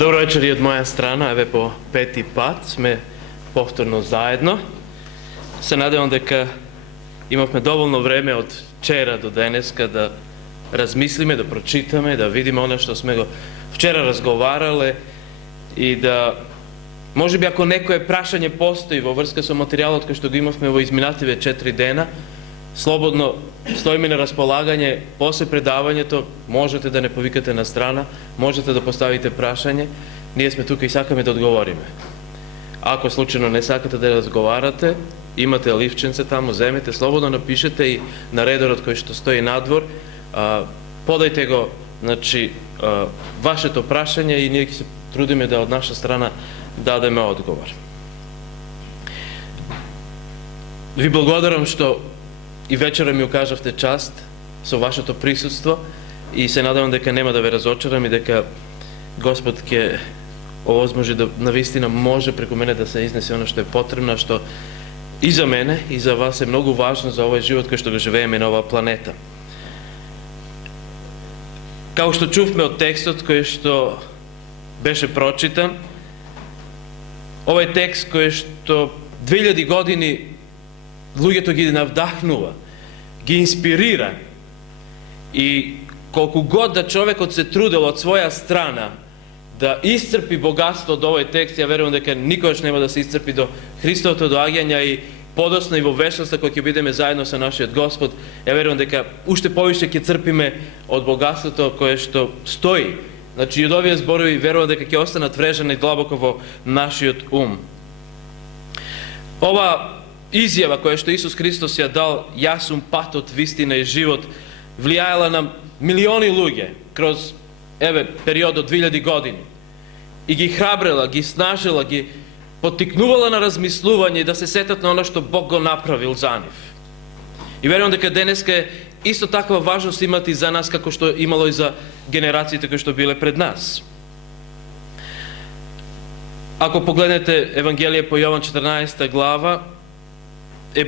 Dobro večer i od moja strana, evo po peti pat sme повторно заедно. Се надевам дека имавме доволно време од вчера до денеска да размислиме, да прочитаме, да видиме оно што сме го вчера разговарале и да можеби ако некое прашање постои во врска со материјалот кој што го имавме во изминативе 4 дена, слободно стоиме на располагање после предавањето, можете да не повикате на страна, можете да поставите прашање, ние сме тука и сакаме да одговориме. Ако случайно не сакате да разговарате, имате ливченце таму, земете, слободно напишете и на редорот кој што стои надвор, подајте го, значи, вашето прашање и ние ќе се трудиме да од наша страна дадеме одговор. Ви благодарам што и вечера ми укажавте част со вашето присуство и се надевам дека нема да ве разочарам и дека Господ ќе овозможи да навистина може преку мене да се изнесе оно што е потребно, што и за мене и за вас е многу важно за овој живот кој што го живееме на оваа планета. Како што чувме од текстот кој што беше прочитан, овој текст кој што 2000 години луѓето ги навдахнува, ги инспирира и колку год да човекот се трудел од своја страна да исцрпи богатство од овој текст, ја верувам дека никогаш нема да се исцрпи до Христовото доаѓање и подоцна и во вечноста кога ќе бидеме заедно со нашиот Господ, ја верувам дека уште повише ќе црпиме од богатството кое што стои. Значи, и од овие зборови верувам дека ќе останат врежани длабоко во нашиот ум. Ова изјава која што Исус Христос ја дал, јас сум патот, вистина и живот, влијаела на милиони луѓе кроз период од 2000 години и ги храбрела, ги снажила, ги поттикнувала на размислување и да се сетат на оно што Бог го направил за нив. И верувам дека денеска исто таква важност имат и за нас како што имало и за генерациите кои што биле пред нас. Ако погледнете Евангелие по Јован 14 глава, е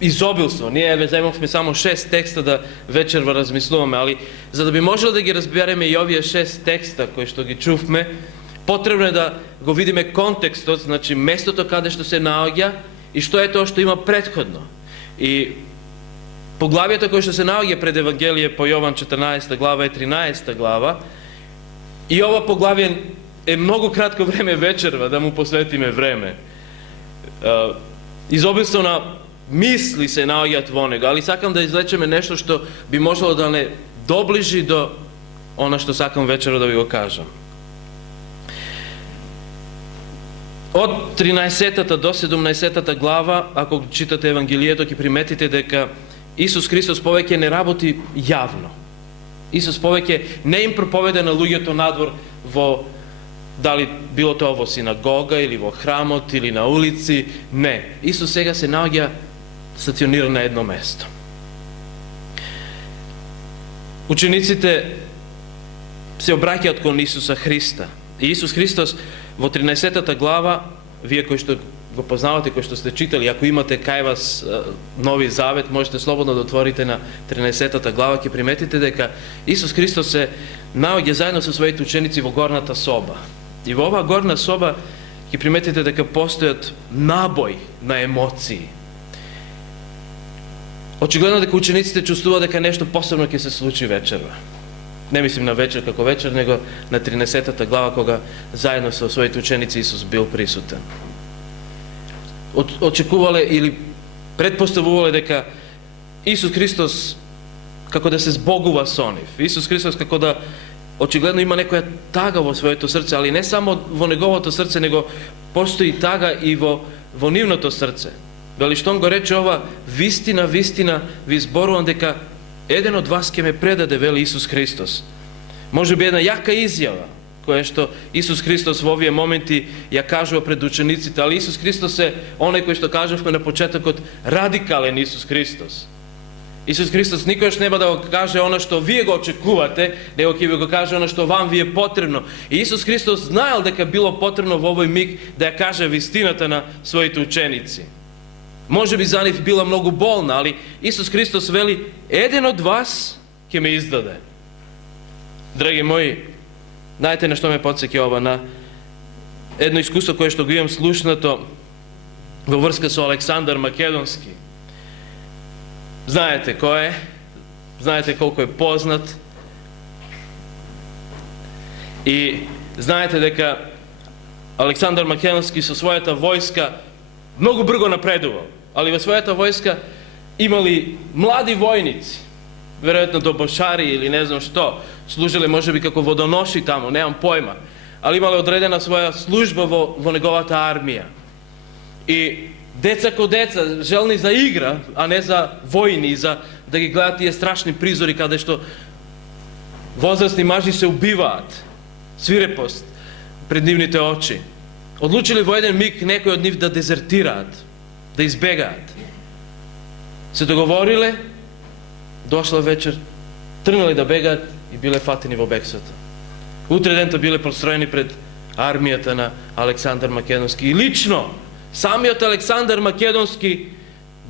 изобилство. Ние земавме само 6 текста да вечерва размислуваме, али за да би можело да ги разбереме и овие 6 текста кои што ги чувме, потребно е да го видиме контекстот, значи местото каде што се наоѓа и што е тоа што има претходно. И поглавието кое што се наоѓа пред Евангелие по Јован 14 глава и 13 глава, и ова поглавие е многу кратко време вечерва да му посветиме време. Изобилство на мисли се наоѓаат во него, али сакам да извлечеме нешто што би можело да не доближи до она што сакам вечера да ви го кажам. Од 13-та до 17-та глава, ако читате Евангелието, ќе приметите дека Исус Христос повеќе не работи јавно. Исус повеќе не им проповеда на луѓето надвор во дали било тоа во синагога или во храмот или на улици, не. Исус сега се наоѓа стационира на едно место. Учениците се обраќаат кон Исуса Христа. И Исус Христос во 13-та глава, вие кои што го познавате, кои што сте читали, ако имате кај вас Нови Завет, можете слободно да отворите на 13-та глава, ќе приметите дека Исус Христос се наоѓа заедно со своите ученици во горната соба. И во оваа горна соба ќе приметите дека постојат набој на емоции. Очигледно дека учениците чувствуваат дека нешто посебно ќе се случи вечерва. Не мислим на вечер како вечер, него на 13-та глава кога заедно со своите ученици Исус бил присутен. Очекувале или предпоставувале дека Исус Христос како да се збогува со нив. Исус Христос како да очигледно има некоја тага во своето срце, али не само во неговото срце, него постои тага и во нивното срце. Вели штом го рече ова, вистина, вистина, ви зборувам дека еден од вас ќе ме предаде, вели Исус Христос. Може би една јака изјава, која што Исус Христос во овие моменти ја кажува пред учениците, али Исус Христос е оној кој што кажавме на почетокот, радикален Исус Христос. Исус Христос никогаш нема да го каже оно што вие го очекувате, него ќе ви го каже оно што вам ви е потребно. И Исус Христос знаел дека било потребно во овој миг да ја каже вистината на своите ученици. Може би за нив била многу болна, али Исус Христос вели, еден од вас ќе ме издаде. Драги мои, Знаете на што ме подсеќа ова? На едно искуство кое што го имам слушнато во врска со Александар Македонски. Знаете кој е? Знаете колку е познат? И знаете дека Александар Македонски со својата војска многу брзо напредувал, али во својата војска имали млади војници, веројатно добошари или не знам што, служиле можеби како водоноши таму, немам појма, али имале одредена своја служба во неговата армија. И деца ко деца, желни за игра, а не за војни, за да ги гледат тие страшни призори каде што возрастни мажи се убиваат, свирепост пред нивните очи. Одлучили во еден миг некои од нив да дезертираат, да избегаат. Се договориле, дошла вечер, тргнали да бегаат и биле фатени во бегството. Утре дента биле построени пред армијата на Александар Македонски. И лично, самиот Александар Македонски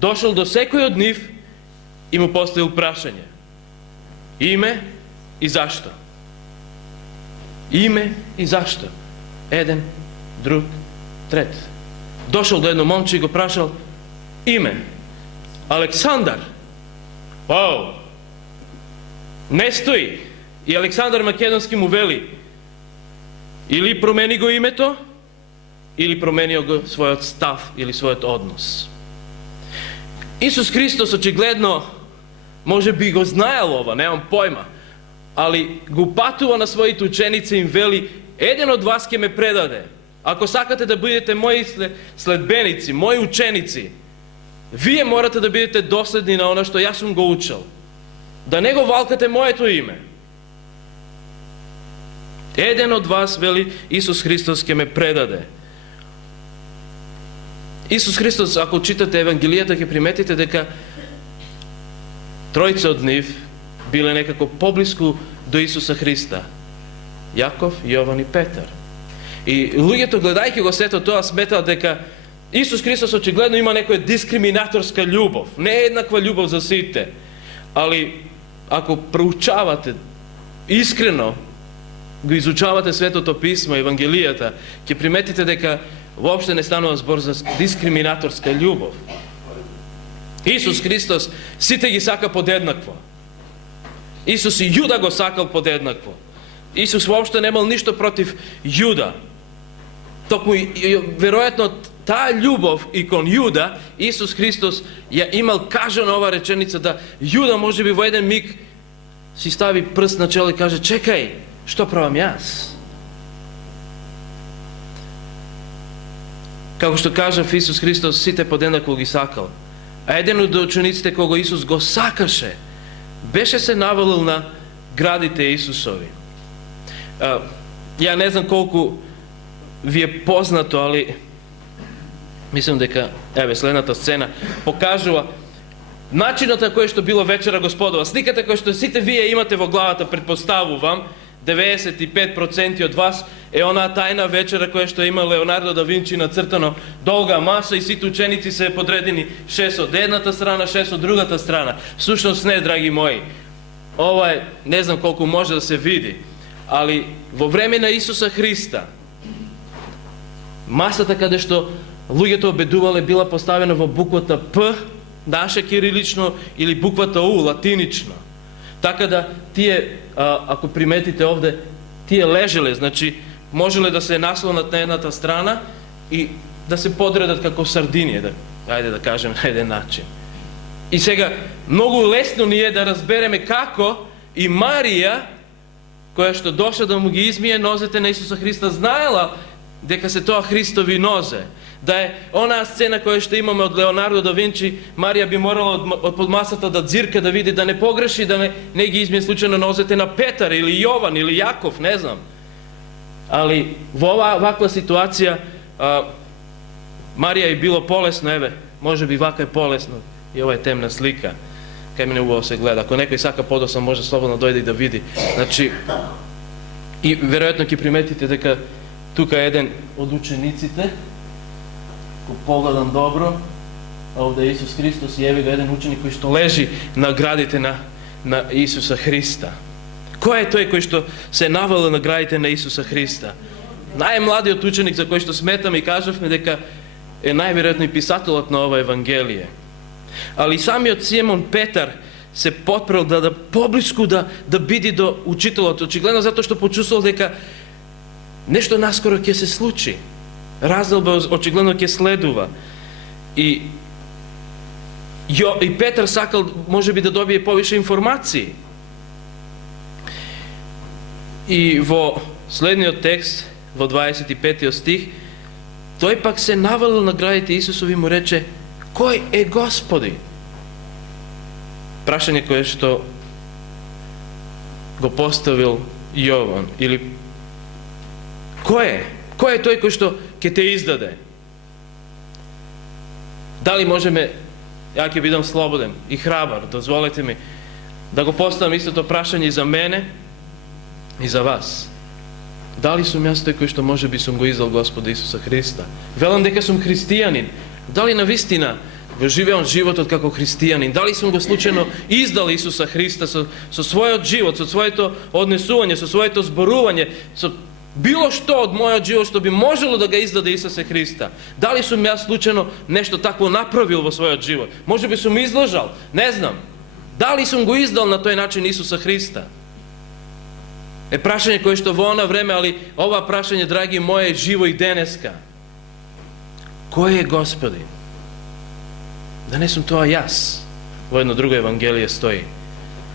дошол до секој од нив и му поставил прашање. Име и зашто? Име и зашто? Еден, друг, трет. Дошол до едно момче и го прашал име. Александар. Вау! Не стои. И Александар Македонски му вели или промени го името, или променио го својот став или својот однос. Исус Христос очигледно може би го знаел ова, немам појма, али го патува на своите ученици и им вели еден од вас ќе ме предаде. Ако сакате да бидете мои следбеници, мои ученици, вие морате да бидете доследни на она што јас сум го учел. Да не го валкате моето име. Еден од вас, вели Исус Христос, ќе ме предаде. Исус Христос, ако читате Евангелијата, ќе приметите дека тројца од нив биле некако поблиску до Исуса Христа. Јаков, Јован и Петар. И луѓето, гледајќи го сето тоа, сметаат дека Исус Христос очигледно има некоја дискриминаторска љубов. Не е еднаква љубов за сите. Али, ако проучавате искрено, го изучавате Светото Писмо, Евангелијата, ќе приметите дека воопште не станува збор за дискриминаторска љубов. Исус Христос сите ги сака подеднакво. Исус и Јуда го сакал подеднакво. Исус воопште немал ништо против Јуда. Токму веројатно таа љубов и кон Јуда, Исус Христос ја имал кажано ова реченица да Јуда можеби во еден миг си стави прст на чело и каже: чекај, што правам јас? Како што кажав, Исус Христос сите подеднакво ги сакал. А еден од учениците кого Исус го сакаше, беше се навалил на градите Исусови. Ја не знам колку ви е познато, али мислам дека, еве, следната сцена покажува начинот на кој што било вечера Господова. Сликата која што сите вие имате во главата, предпоставувам, 95% од вас, е онаа тајна вечера која што има Леонардо да Винчи нацртано долга маса и сите ученици се подредени 6 од едната страна, 6 од другата страна. Всушност не, драги мои. Ова е, не знам колку може да се види, али во време на Исуса Христа масата каде што луѓето обедувале била поставена во буквата П, наше кирилично, или буквата У, латинично. Така да тие, ако приметите овде, тие лежеле, значи можеле да се наслонат на едната страна и да се подредат како сардинија, ајде да кажем на еден начин. И сега, многу лесно ни е да разбереме како и Марија, која што доша да му ги измие нозете на Исуса Христа, знаела дека се тоа Христови нозе. Да е онаа сцена која што имаме од Леонардо да Винчи, Марија би морала од под масата да дзирка, да види, да не погреши, да не ги измие случајно нозете на Петар или Јован или Јаков, не знам. Али во ваква ситуација Марија е било полесно, еве, може би вака е полесно, и ова е темна слика, кај мене убаво се гледа. Ако некој сака подосно, може слободно дојде и да види. Значи, и веројатно ќе приметите дека тука е еден од учениците, ако погледам добро, овде е Исус Христос и еве го еден ученик кој што лежи на градите на Исуса Христа. Кој е тој кој што се навалил на градите на Исуса Христа? Најмладиот ученик за кој што сметаме и кажавме дека е најверојатно и писателот на ова Евангелие. Али самиот Симон Петар се потпрел да поблиску да биде до учителот, очигледно затоа што почувствувал дека нешто наскоро ќе се случи. Разделба очигледно ќе следува. И Петар сакал можеби да добие повише информации. И во следниот текст, во 25 стих, тој пак се навалил на градите Исусови и му рече: кој е Господи? Прашање кое што го поставил Јован, или кој е? Кој е тој кој што ќе те издаде? Дали можеме, ја ќе бидам слободен и храбар, дозволете ми да го поставам истото прашање и за мене и за вас. Дали сум јас тој кој што може би сум го издал Господа Исуса Христа? Велам дека сум христијанин. Дали навистина го живеам животот како христијанин? Дали сум го случајно издал Исуса Христа со својот живот, со своето однесување, со своето зборување, со било што од мојот живот што би можело да ga издаде Исуса Христа? Дали сум јас случајно нешто такво направил во својот живот? Може би сум излажал, не знам. Дали сум го издал на тој начин Исуса Христа? Е прашање кое што во она време, али ова прашање, драги мои, е живо и денеска. Кој е Господи? Да не сум тоа јас. Во едно друго Евангелие стои.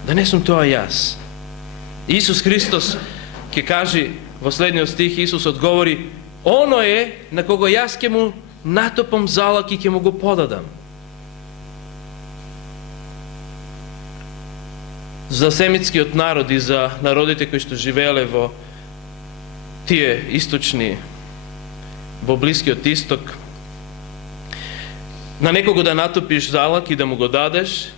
Да не сум тоа јас. Исус Христос ќе каже во следниот стих, Исус одговори: оно е на кого јас ќе му натопам залак и ќе му го подадам. За семитскиот народ и за народите кои што живееле во тие источни, во Блискиот Исток, на некого да натопиш залак и да му го дадеш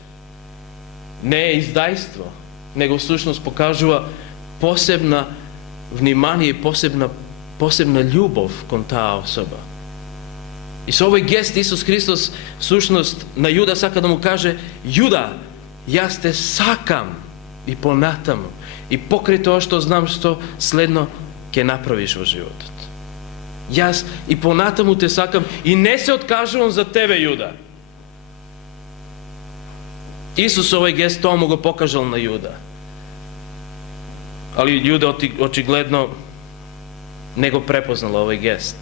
не е издајство, него всушност покажува посебна внимание и посебна љубов кон таа особа. И со овој гест Исус Христос всушност на Јуда сака да му каже: Јуда, јас те сакам и понатаму, и покрај тоа што знам што следно ќе направиш во животот. Јас и понатаму те сакам и не се откажувам за тебе, Јуда. Исус овој гест тоа му го покажал на Јуда. Али Јуда очигледно не го препознал овој гест.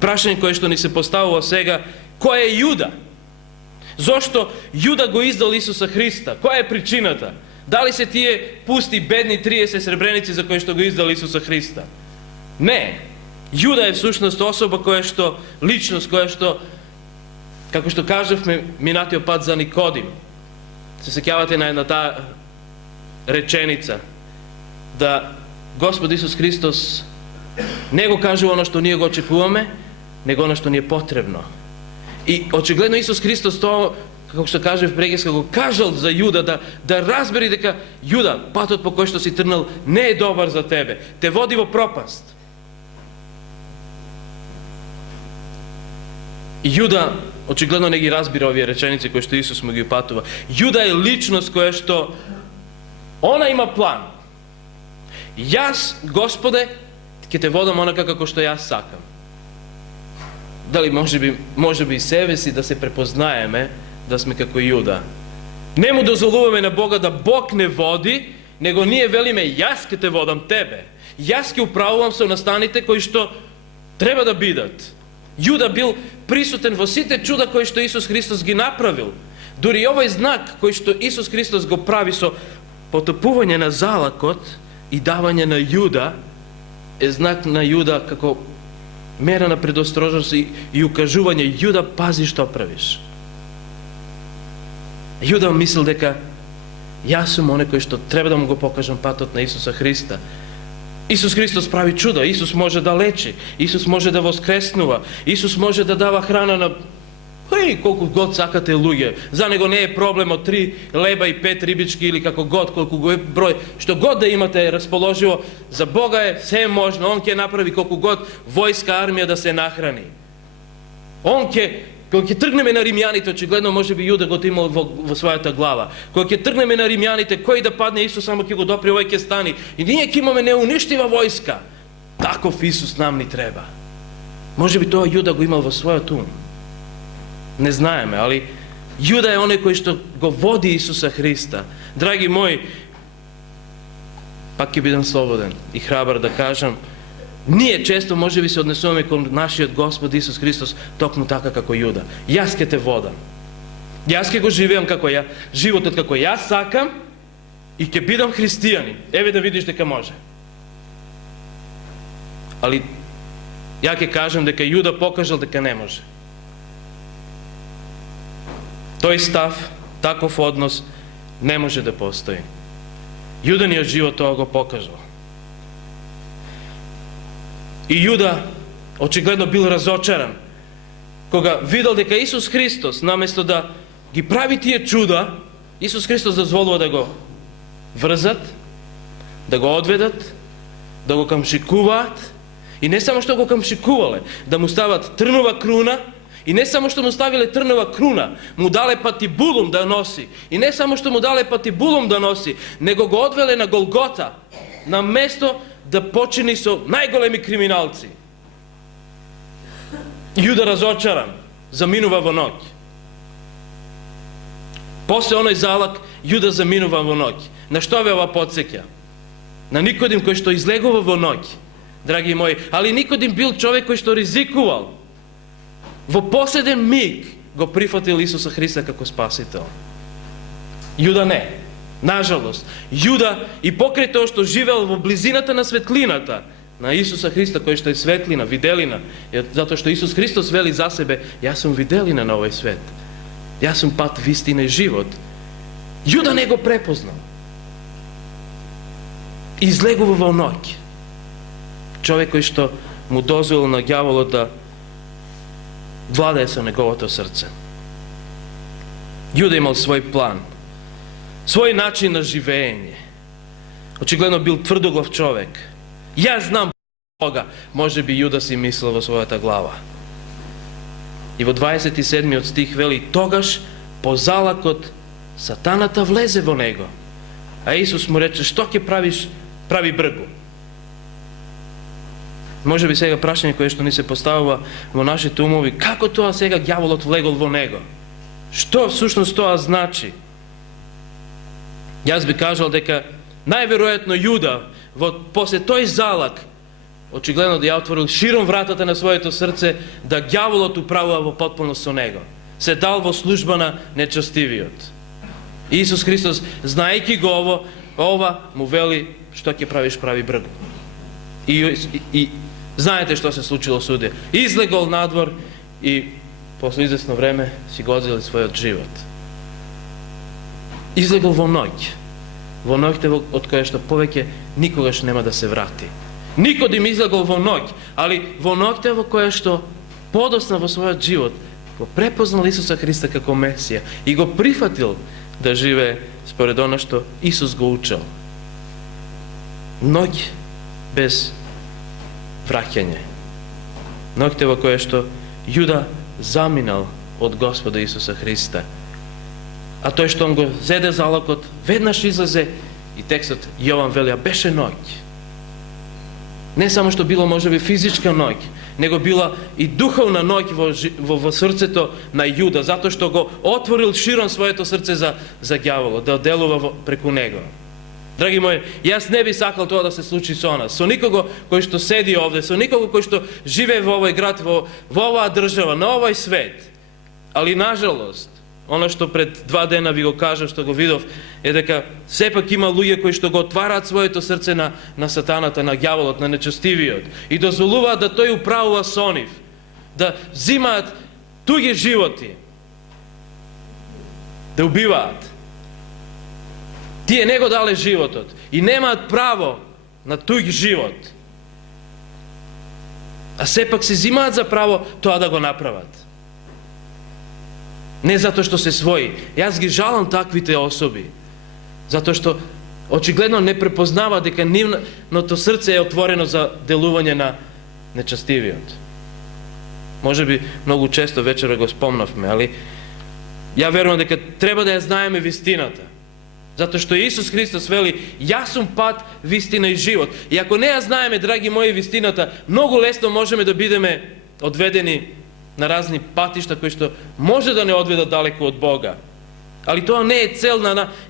Прашање кое што ни се поставува сега: кој е Јуда? Зошто Јуда го издал Исуса Христа? Која е причината? Дали се тие пусти, бедни 30 сребреници за кои што го издал Исуса Христа? Не. Јуда е всушност особа која што, личност која што, како што кажавме минатиот пат за Никодим. Се сеќавате на една таа реченица, да Господ Исус Христос не го кажува оно што ние го очекуваме, него оно што ни е потребно. И очигледно Исус Христос тоа, како што каже в Прегеска, го кажал за Јуда да разбери дека: Јуда, патот по кој што си тргнал не е добар за тебе, те води во пропаст. И Јуда очигледно не ги разбира овие реченици кои што Исус му ги патува. Јуда е личност која што она има план. Јас, Господе, ќе те водам онака како што јас сакам. Дали може би себе си да се препознаеме да сме како Јуда. Не му дозволуваме на Бога да Бог не води, него ние велиме: јас ќе те водам тебе. Јас ќе управувам со настаните кои што треба да бидат. Јуда бил присутен во сите чуда кои што Исус Христос ги направил. Дури овој знак кој што Исус Христос го прави со потопување на залакот и давање на Јуда е знак на Јуда како мера на предострожност и укажување: Јуда, пази што правиш. Јуда мислил дека јас сум оне кој што треба да му го покажам патот на Исуса Христа. Исус Христос прави чуда, Исус може да лечи, Исус може да воскреснува, Исус може да дава храна на колку год сакате луѓе. За него не е проблем од 3 леба и 5 рибички или како год, колку го е број. Што год да имате расположиво, за Бога е се можно. Он ќе направи колку год војска, армија да се нахрани. Он ќе Кога ќе тргнеме на римјаните, очигледно може би Јуда го имал во својата глава. Кога ќе тргнеме на римјаните, кој да падне Исус, само ќе го допре, овој ќе стани. И ние ќе имаме неуништива војска. Таков Исус нам ни треба. Може би тоа Јуда го имал во својот ум. Не знаеме, али Јуда е оној кој што го води Исуса Христа. Драги мои, пак ќе бидам слободен и храбар да кажам, ние често може би се однесуваме кон нашиот Господ Исус Христос токму така како Јуда. Јас ќе те водам. Јас ќе го живеам како ја, животот како јас сакам и ќе бидам христијанин. Еве да видиш дека може. Али ја ќе кажам дека Јуда покажал дека не може. Тој став, таков однос не може да постои. Јуданиот живот тоа го покажал. И Јуда очигледно бил разочаран кога видел дека Исус Христос наместо да ги прави тие чуда, Исус Христос дозволува да го врзат, да го одведат, да го камшикуваат и не само што го камшикувале, да му стават трнова круна. И не само што му ставиле трнова круна, му дале патибулум да носи. И не само што му дале патибулум да носи, него го одвеле на Голгота, на место да почини со најголеми криминалци. Јуда разочаран, заминува во ноќ. После оној залак, Јуда заминува во ноќ. На што ве ова потсеќа? На Никодим кој што излегува во ноќ, драги мои. Али Никодим бил човек кој што ризикувал. Во последен миг го прифатил Исуса Христа како спасител. Јуда не. Нажалост, Јуда и покрај тоа што живеел во близината на светлината на Исуса Христа, кој што е светлина, виделина, затоа што Исус Христос вели за себе: јас сум виделина на овој свет. Јас сум пат, вистина и живот. Јуда не го препознал. Излегува во ноќ. Човек кој што му дозволил на ѓаволот да владее со неговото срце. Јуда имал свој план, свој начин на живење. Очигледно бил тврдоглав човек. Јас знам Бога, може би Јуда си мислил во својата глава. И во 27 стих вели: тогаш по залакот сатаната влезе во него. А Исус му рече: што ќе правиш? Прави бргу. Може би сега прашање кое што ни се поставува во нашите умови: како тоа сега ѓаволот влегол во него? Што всушност тоа значи? Јас би кажал дека најверојатно Јуда после тој залак очигледно да ја отворил широм вратата на своето срце, да ѓаволот управува во потполност со него. Се дал во служба на нечестивиот. Исус Христос, знаејќи го ова му вели: што ќе правиш? Прави бргу. И знаете што се случило суде. Излегол надвор и после известно време си го одзели својот живот. Излегол во ноќ. Во ноќте од која што повеќе никогаш нема да се врати. Никодим излегол во ноќ, али во ноќте во која што подосна во својот живот го препознал Исуса Христа како Месија и го прифатил да живее според она што Исус го учел. Ноќ без враќање. Ноќте во која што Јуда заминал од Господа Исуса Христа. А тој што го зеде залакот, веднаш излезе и текстот Јован вели: беше ноќ. Не само што било можеби физичка ноќ, него била и духовна ноќ во срцето на Јуда, затоа што го отворил широм своето срце за ѓаволот, да делува преку него. Драги мои, јас не би сакал тоа да се случи со нас, со никого кој што седи овде, со никого кој што живее во овој град, во оваа држава, на овој свет. Али нажалост, оно што пред 2 дена ви го кажав, што го видов, е дека сепак има луѓе кои што го отвараат своето срце на сатаната, на ѓаволот, на нечестивиот и дозволуваат да тој управува со нив, да взимаат туѓи животи, да убиваат. Тие не го дале животот и немаат право на туѓ живот. А сепак се взимаат за право тоа да го направат. Не затоа што се своји. Јас ги жалам таквите особи. Затоа што очигледно не препознава дека нивното срце е отворено за делување на нечестивиот. Може би многу често вечера го спомнавме, али ја верувам дека треба да ја знаеме вистината. Затоа што Исус Христос вели, јас сум пат, вистина и живот. И ако не ја знаеме, драги мои, вистината, многу лесно можеме да бидеме одведени на разни патишта кои што може да не одведат далеко од Бога. Али тоа не е цел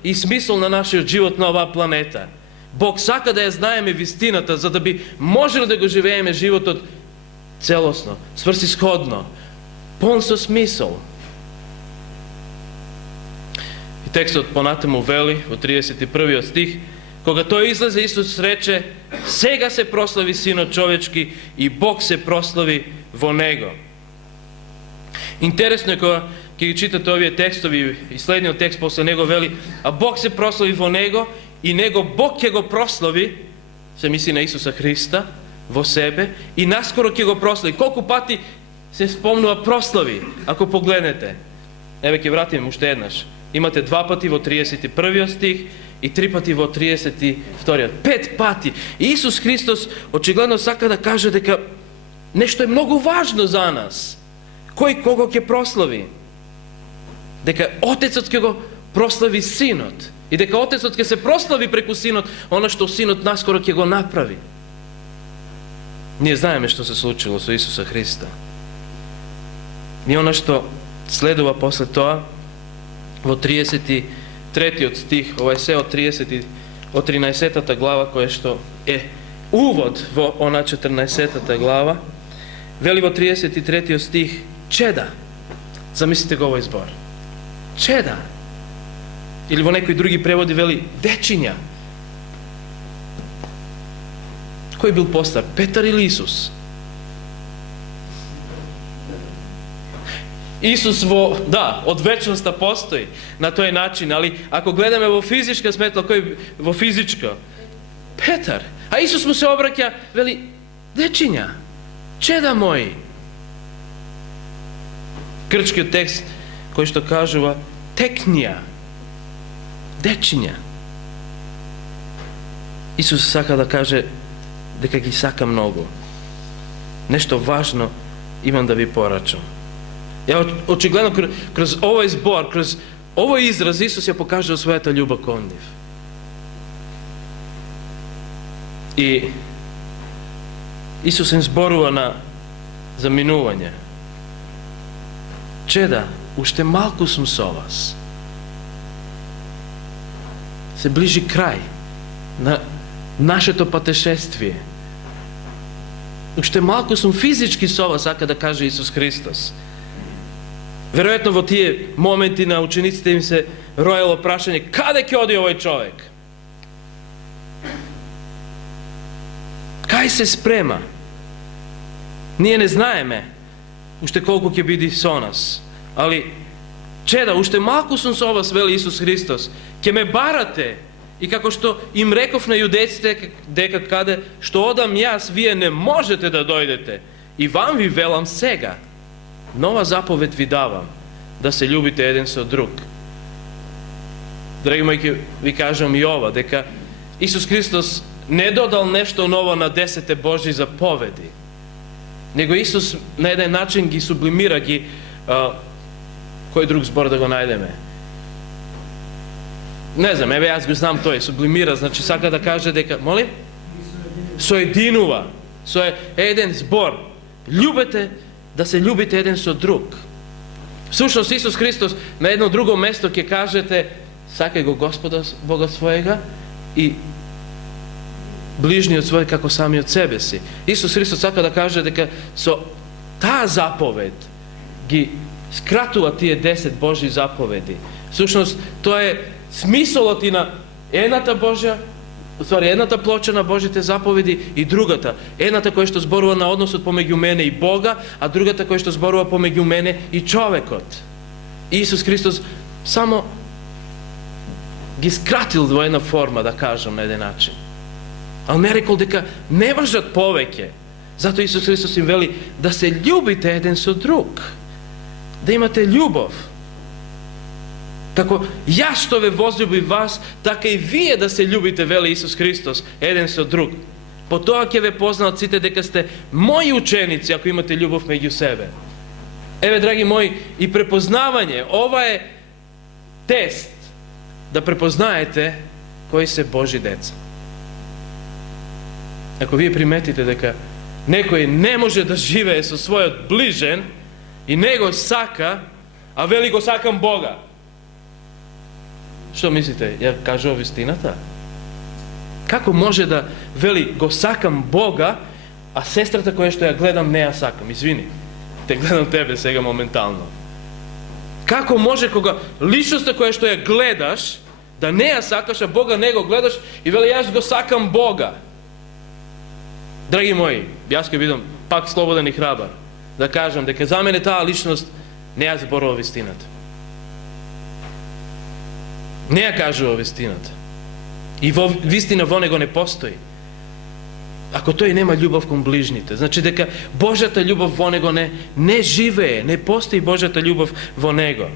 и смисол на нашиот живот на оваа планета. Бог сака да ја знаеме вистината, за да би можело да го живееме животот целосно, сврсисходно, пон со смисол. И текстот понатаму вели во 31 стих, кога тој излезе, Исус рече, сега се прослави Синот човечки и Бог се прослави во Него. Интересно е кога ќе ги читате овие текстови и следниот текст после него вели, а Бог се прослави во Него и Него Бог ќе го прослави, се мисли на Исуса Христа, во себе, и наскоро ќе го прослави. Колку пати се спомнува прослави, ако погледнете. Еве ќе вратиме уште еднаш. Имате 2 пати во 31 стих и 3 пати во 32. 5 пати. И Исус Христос очигледно сака да каже дека нешто е многу важно за нас. Кој кого ќе прослави? Дека Отецот ќе го прослави Синот. И дека Отецот ќе се прослави преку Синот, она што Синот наскоро ќе го направи. Ние знаеме што се случило со Исуса Христа. И она што следува после тоа, во 33 стих, ова е се од 13 глава, која што е увод во она 14 глава, вели во 33 стих, чеда. Замислите го овој збор. Чеда. Или во некои други преводи вели дечиња. Кој бил постар, Петар или Исус? Исус од вечноста постои на тој начин, али ако гледаме во физичка сметла, кој во физичка? Петар. А Исус му се обраќа, вели, дечиња, чеда мои. Грчкиот текст кој што кажува текнија, дечиња. Исус сака да каже дека ги сака многу. Нешто важно имам да ви порачам. Ја очигледно кроз овој збор, кроз овој израз Исус ја покажува својата љубов кон нив. И Исус им зборува за минување. Чеда, уште малку сум со вас. Се ближи крај на нашето патешествие. Уште малку сум физички со вас, сака да каже Исус Христос. Веројатно во тие моменти на учениците им се роело прашање, каде ќе оди овој човек? Кај се спрема? Ние не знаеме уште колку ќе биде со нас. Али, чеда, уште малку сум со вас, вели Исус Христос. Ќе ме барате. И како што им реков на јудејците дека каде што одам јас, вие не можете да дојдете. И вам ви велам сега. Нова заповед ви давам, да се љубите еден со друг. Драги мои, ќе ви кажам и ова, дека Исус Христос не додал нешто ново на 10 Божји заповеди, него Исус на еден начин ги сублимира, кој друг збор да го најдеме? Не знам, еве јас го знам тој, сублимира, значи сака да каже дека, молим? Соединува, со еден збор. Љубете, да се љубите еден со друг. Всушност Исус Христос на едно друго место ќе кажете, сакај го Господа Бога својега и ближниот свој како самиот себе си. Исус Христос сака да каже дека со таа заповед ги скратува тие 10 Божји заповеди. Всушност тоа е смисолот и на едната Божја, едната плоча на Божите заповеди и другата. Едната која што зборува на односот помеѓу мене и Бога, а другата која што зборува помеѓу мене и човекот. Исус Христос само ги скратил во една форма, да кажам на еден начин. Ал не рекол дека не важат повеќе. Затоа Исус Христос им вели да се љубите еден со друг. Да имате љубов. Како јас што ве возлюбив вас, така и вие да се љубите, вели Исус Христос, еден со друг. по тоа ќе ве познаат сите дека сте мои ученици, ако имате љубов меѓу себе. Еве, драги мои, и препознавање, ова е тест да препознаете кои се Божи деца. Ако вие приметите дека некој не може да живее со својот ближен и не го сака, а вели го сакам Бога, што мислите, ја кажува вистината? Како може да вели го сакам Бога, а сестрата која што ја гледам не ја сакам? Извини, те гледам тебе сега моментално. Како може кога личноста која што ја гледаш, да не ја сакаш, а Бога не го гледаш и вели јас го сакам Бога? Драги мои, јас ќе бидам пак слободен и храбар да кажам дека за мене таа личност не ја зборува вистината. Не ја кажува вистината. И вистина во него не постои. Ако тој нема љубов кон ближните, значи дека Божјата љубов во него не живее, не постои Божјата љубов во него.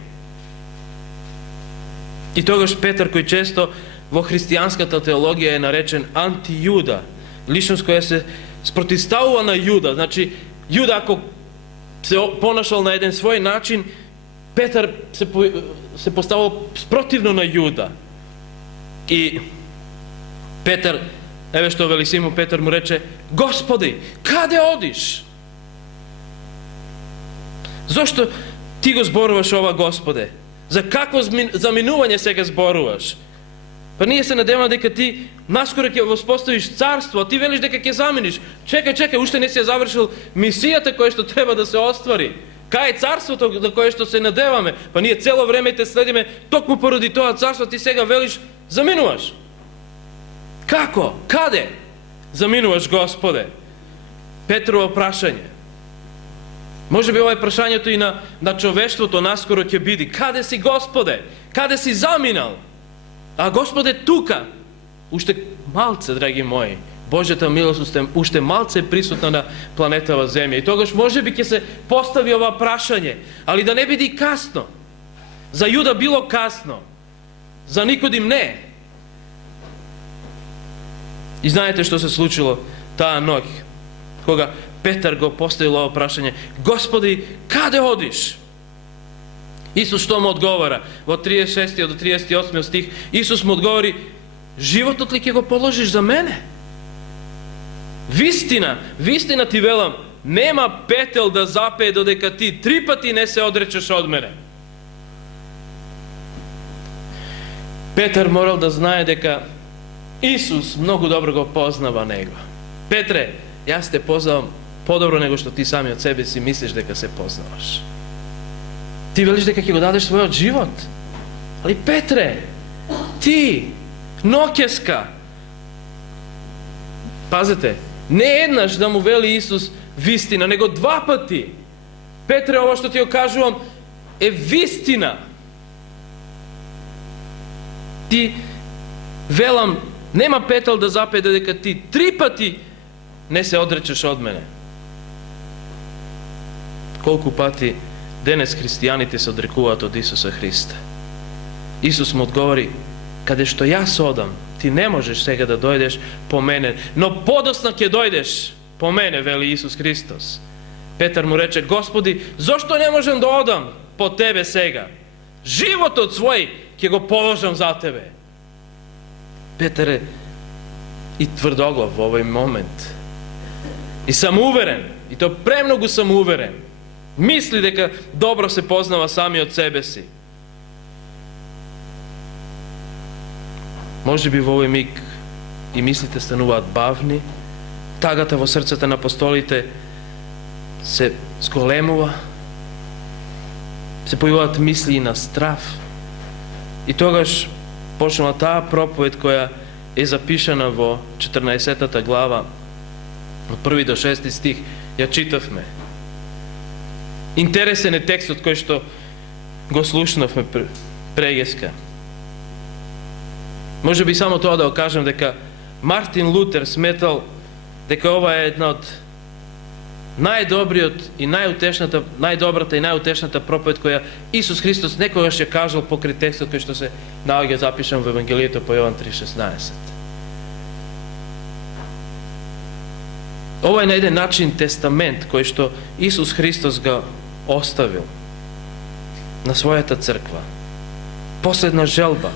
И тогаш Петар, кој често во христијанската теологија е наречен антијуда, личност која се спротивставува на Јуда, значи Јуда ако се понашал на еден свој начин, Петар се поставил спротивно на Јуда. И Петар, еве што вели Симон Петар, му рече: Господи, каде одиш? Зошто ти го зборуваш ова, Господе? За какво заминување сега зборуваш? Па ние се надеваме дека ти наскоро ќе воспоставиш царство, а ти велиш дека ќе замениш. Чекај, уште не си ја завршил мисијата која што треба да се оствари. Кај е царството на кое што се надеваме? Па ние цело време те следиме токму поради тоа царство, ти сега велиш заминуваш. Како? Каде? Заминуваш, Господе? Петрово прашање. Може би ова е прашањето и на човештвото наскоро ќе биде: каде си, Господе? Каде си заминал? А Господе тука, уште малце, драги мои, Божјата милост уште малце е присутна на планетава Земја. И тогаш може би ќе се постави ова прашање, али да не биде касно. За Јуда било касно, за Никодим не. И знаете што се случило таа ноќ, кога Петар го поставил ова прашање: Господи, каде одиш? Исус што му одговара? Во 36 до 38 стих Исус му одговори: животот ли ќе го положиш за мене? Вистина ти велам, нема петел да запее додека ти 3 пати не се одречеш од мене. Петар морал да знае дека Исус многу добро го познава него. Петре, јас те познавам подобро него што ти сами од себе си мислиш дека се познаваш. Ти велиш дека ќе го дадеш својот живот. Али Петре, ти, ноќеска, пазете, не еднаш да му вели Исус вистина, него 2 пати. Петре, ова што ти го кажувам е вистина. Ти велам, нема петел да запее додека ти 3 пати не се одречеш од мене. Колку пати денес христијаните се одрекуваат од Исуса Христа. Исус му одговори: каде што јас одам, ти не можеш сега да дојдеш по мене, но подосна ќе дојдеш по мене, вели Исус Христос. Петар му рече: Господи, зошто не можам да одам по тебе сега? Животот свој ќе го положам за тебе. Петар е и тврдоглав во овој момент. И самоуверен, и то премногу самоуверен. Мисли дека добро се познава сами од себе си. Може би во овој миг и мислите стануваат бавни, тагата во срцата на апостолите се зголемува, се појавуваат мисли и на страв. И тогаш почнува таа проповед која е запишана во 14 глава, од 1 до 6 стих, ја читавме. Интересен е текстот кој што го слушнавме прегеска. Може би само тоа да го кажем дека Мартин Лутер сметал дека ова е една од најдобрата и најутешната проповед која Исус Христос некогаш ја кажал покрај текстот кој што се наоѓа запишан во Евангелието по Јован 3:16. Ovo je na jedan način testament koji što Isus Hristos ga ostavil na svojata crkva. Posljedna želba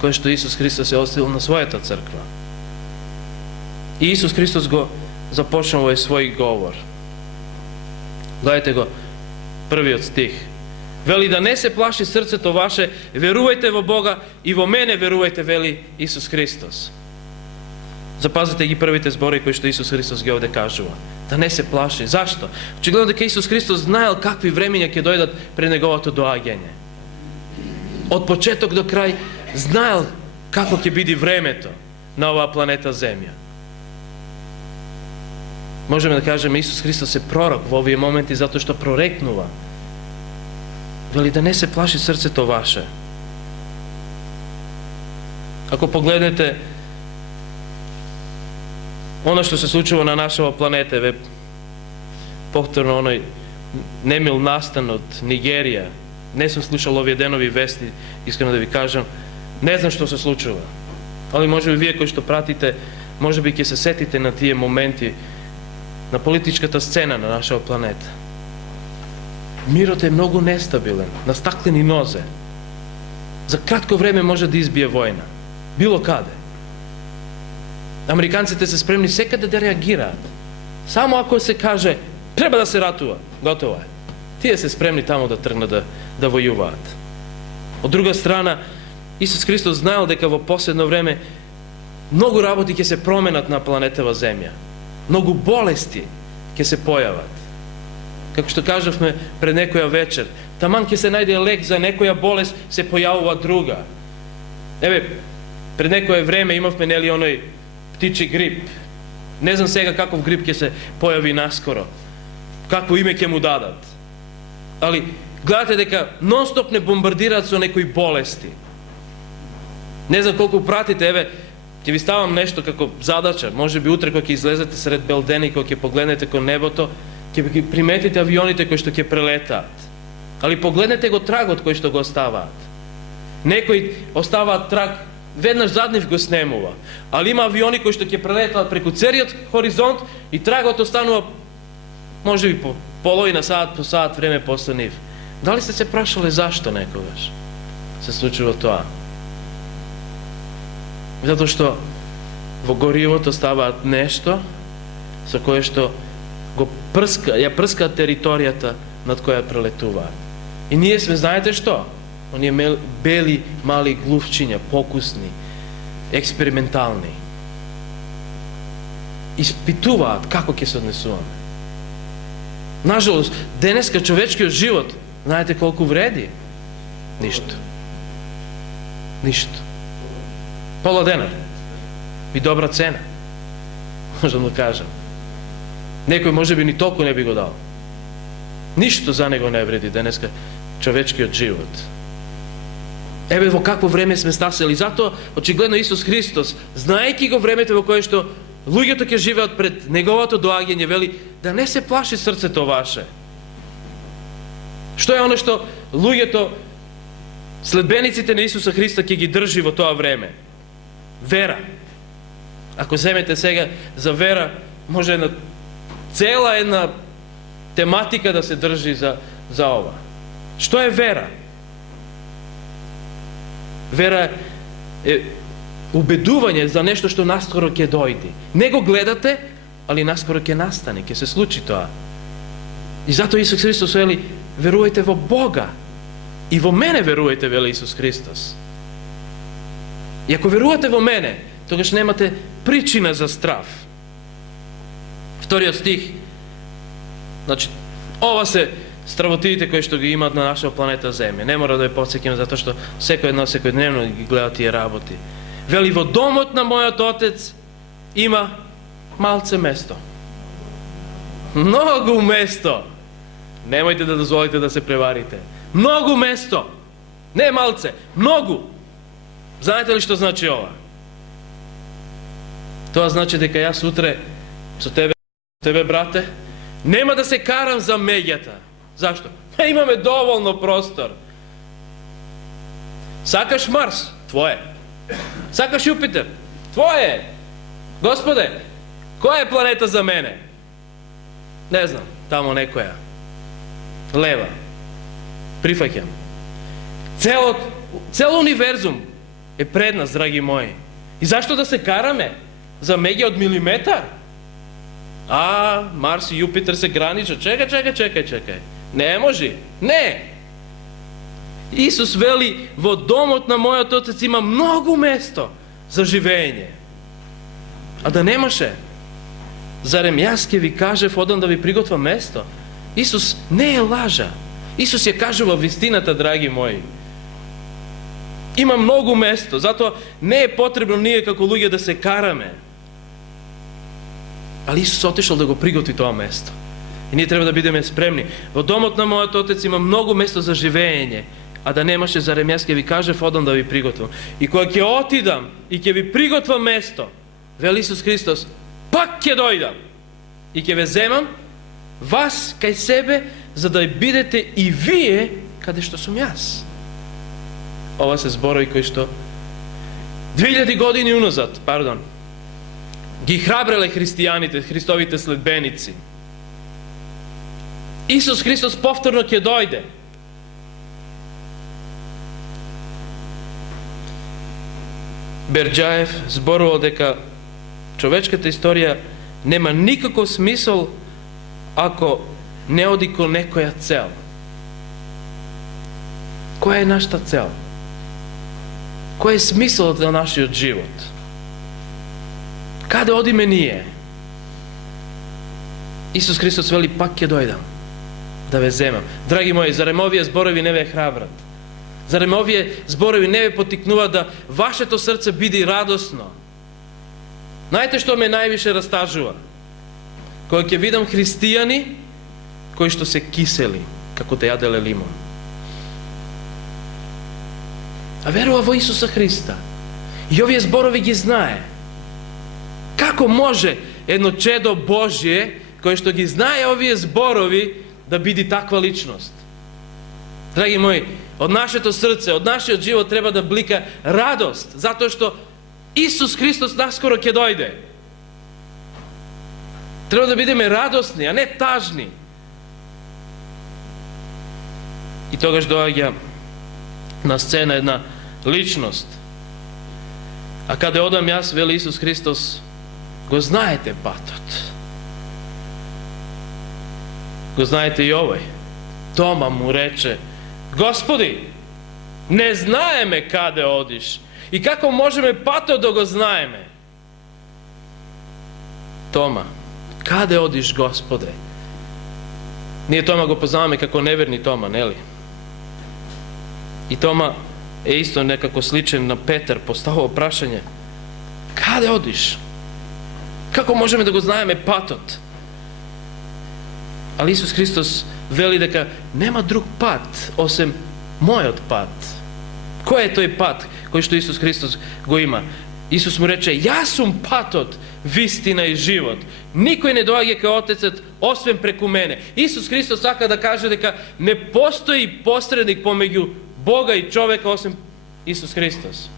koja što Isus Hristos je ostavil na svojata crkva. I Isus Hristos go započne ovaj svoj govor. Gledajte go, prvi od stih. Veli da ne se plaši srce to vaše, verujte vo Boga i vo mene verujte, veli Isus Hristos. Zapazite i prvite zbori koji što Isus Hristos ga ovdje kažuva. Da ne se plaši. Zašto? Očigledno da Isus Hristos znao kakvi vremenja će dojdat pred njegovato doagenje. Od početok do kraj znao kako će biti vreme to na ova planeta Zemlja. Možemo da kažemo Isus Hristos je prorok u ovim momenti zato što proreknuva. Veli da ne se plaši srce to vaše. Ako pogledate ono što se slučilo na našoj planete, povtorno onoj nemil nastan od Nigerija, ne sam slušao ove denovi vesti, iskreno da vi kažem, ne znam što se slučilo, ali može bi vi koji što pratite, može bi ke se setite na tije momenti, na politička ta scena na našoj planeta. Mirot je mnogo nestabilen, na stakleni noze. Za kratko vreme može da izbije vojna. Bilo kade. Amerikanci te se spremni sekada da reagiraat. Samo ako se kaže, treba da se ratува, gotovo je. Tije se spremni tamo da trgnu da vojuvaat. Od druga strana, Isus Hristos znao da kao posljedno vreme mnogo raboti će se promenat na planeteva Zemlja. Mnogo bolesti će se pojavat. Kako što kažem pred nekoja večer, taman će se najde lek za nekoja bolest, se pojavува druga. Evo, pred nekoje vreme imavme neli onoj ptiči grip. Ne znam svega kakov grip će se pojavi naskoro. Kakvo ime će mu dadat. Ali, gledate deka non stop ne bombardirat su nekoj bolesti. Ne znam koliko pratite, evo, će vi stavam nešto kako zadača, može bi utre kako izlezete sred Beldeni, kako će poglednete ko nebo to, će primetite avionite koji što će preletat. Ali poglednete go tragot koji što go ostavat. Nekoj ostava trag, vednaš zadnjiv go snemuva, ali ima avioni koji što će preletat preko celiот horizont i tragot ostanuva, može bi po polovina sat, po sat vreme posle niv. Da li ste se prašali zašto nekogaš se slučilo to? Zato što vo gorivo to stava nešto sa koje što go prska teritorijata nad koja preletuva. I nije sve, znajete što? On je beli, mali gluvčinja, pokusni, eksperimentalni. Ispituva kako će se odnesuvam. Nažalost, deneska čovečki život, znajete koliko vredi? Ništa. Ništa. Pola denar. I dobra cena. Možem da kažem. Nekoj može bi ni toliko ne bi go dao. Ništa za nego ne vredi deneska čovečki život. Evo kakvo vreme sme stasili. Zato očigledno Isus Hristos, znajki go vremete vo koje što ľuѓето ќе живеат пред неговото доаѓање, вели да не се плаши срцето ваше. Што е оно што луѓето, следбениците на Исуса Христа ќе ги држи во тоа време? Вера. Ако земете сега за вера, може цела една тематика да се држи за ова. Што е вера? Вера е убедување за нешто што наскоро ќе дојде. Не го гледате, али наскоро ќе настане, ќе се случи тоа. И затоа Исус Христос вели, верувајте во Бога и во мене верувајте, вели Исус Христос. И ако верувате во мене, тогаш немате причина за страв. Вториот стих, значи, ова се стравотиите кои што ги имаат на нашата планета Земја. Не мора да ја подсеќам, затоа што секој едно секојдневно ги гледа тие работи. Вели, во домот на мојот отец има малце место. Многу место. Немојте да дозволите да се преварите. Многу место. Не малце, многу. Знаете ли што значи ова? Тоа значи дека јас утре со тебе брате, нема да се карам за меѓата. Зашто? Имаме доволно простор. Сакаш Марс? Твое. Сакаш Јупитер? Твое. Господе, која е планета за мене? ne znam, tamo nekoja, leva, prihvaćam. Celo univerzum je pred nas, dragi moji. I zašto da se karame za megije od milimetar? A, Mars i Jupiter se graniče. Čekaj. Ne može. Ne. Isus veli, vodomotna moj Otec ima mnogo mesto za živenje. A da nemaše, zarem jaske vi kaže, odam da vi prigotva mesto. Isus ne je laža. Isus je kažuva vistinata, dragi moji. Ima mnogo mesto, zato ne je potrebno nije kako ljudje da se karame. Ali Isus otišao da go prigoti to mesto. I nije treba da budeme spremni. Vodomotna moj Otec ima mnogo mesto za živenje, a da nemaše zarem jaske vi kaže, odam da vi prigotvam. I koja ke otidam i ke vi prigotvam mesto, veli Isus Hristos, pak ke dojdam i ke ve zemam vas kaj sebe, za da bidete i vije kade što sam jas. Ova se zborovi koji što 2000 godini unazad, gi hrabrele hristijanite, Hristovite sledbenici. Isus Hristos povtorno ke dojde. Berđajev zborovao deka човечката istorija nema nikakav smisl ako ne odi ko nekoja cel. Koja je našta cel? Koji je smisl za naš život? Kada odime nije? Isus Hristos veli, pak je dojdam da ve zemam. Dragi moji, zarem ovije zborovi ne ve hrabrat? Zarem ovije zborovi ne ve potiknuva da vaše to srce bidi radosno? Znajte što me najviše rastažuva? Kojeg je vidam hристияни koji što se kiseli kako te jadele limon. A verova vo Isusa Hrista. I ovije zborovi gi znaje. Kako može jedno čedo Božje koje što gi znaje ovije zborovi da bidi takva ličnost? Dragi moji, od naše to srce, od naše život treba da blika radost, zato što Isus Hristos naskoro ke dojde. Treba da budeme radosni, a ne tažni. I togaž dođa na scena jedna ličnost. A kada odam jas, veli Isus Hristos, go znajete patot. Go znajete i ovaj. Toma mu reče, Gospodi, ne znaje me kade odiš i kako može me pato da go znaje me. Toma, kade odiš, Gospode? Nije Toma go pozname kako neverni Toma, ne li? I Toma je isto nekako sličen na Petar, postavio prašanje. Kade odiš? Kako možeme da go znajeme patot? Ali Isus Hristos veli deka nema drug pat osim moj od pat. Ko je toj pat koji što Isus Hristos go ima? Isus mu reče, ja sam patot, vistina i život. Nikoj ne dođe kao Otecet osim preku mene. Isus Hristos saka da kaže deka ne postoji posrednik pomeđu Boga i čoveka osim Isus Hristos.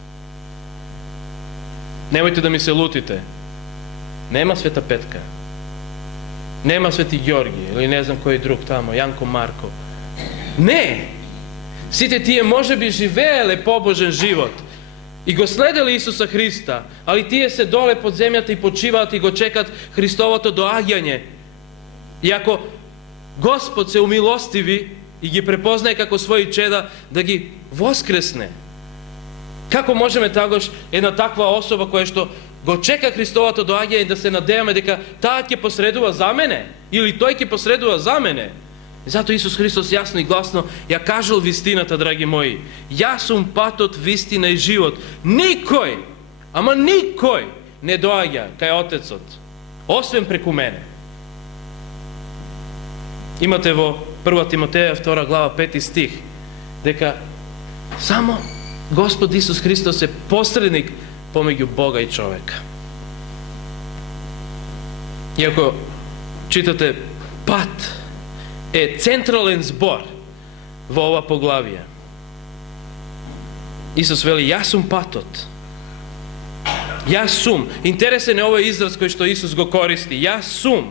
Nemojte da mi se lutite. Nema Sveta Petka. Nema Sveti Georgije ili ne znam koji drug tamo, Janko Markov. Ne! Site tije može bi živele pobožen život i go sledili Isusa Hrista, ali tije se dole pod zemljata i počivati i go čekat Hristovato doagjanje. I ako Gospod se umilostivi i gi prepoznaje kako svoji čeda, da gi voskresne. Kako možeme tagoš jedna takva osoba koja što go čeka Hristovato doagjanje da se nadejame deka ta ke posreduva za mene ili toj ke posreduva za mene? Zato Isus Hristos jasno i glasno ja kažel vistinata, dragi moji, ja sam patot, vistina i život. Nikoj, ama nikoj ne doaja kaj Otecot, osim preku mene. Imate vo 1. Timoteja 2. glava 5. stih, deka samo Gospod Isus Hristos je posrednik pomeđu Boga i čoveka. Iako čitate pat je centralen zbor vo ova poglavija. Isus veli, ja sam patot. Ja sum. Interesan je ovaj izraz koji što Isus go koristi. Ja sum.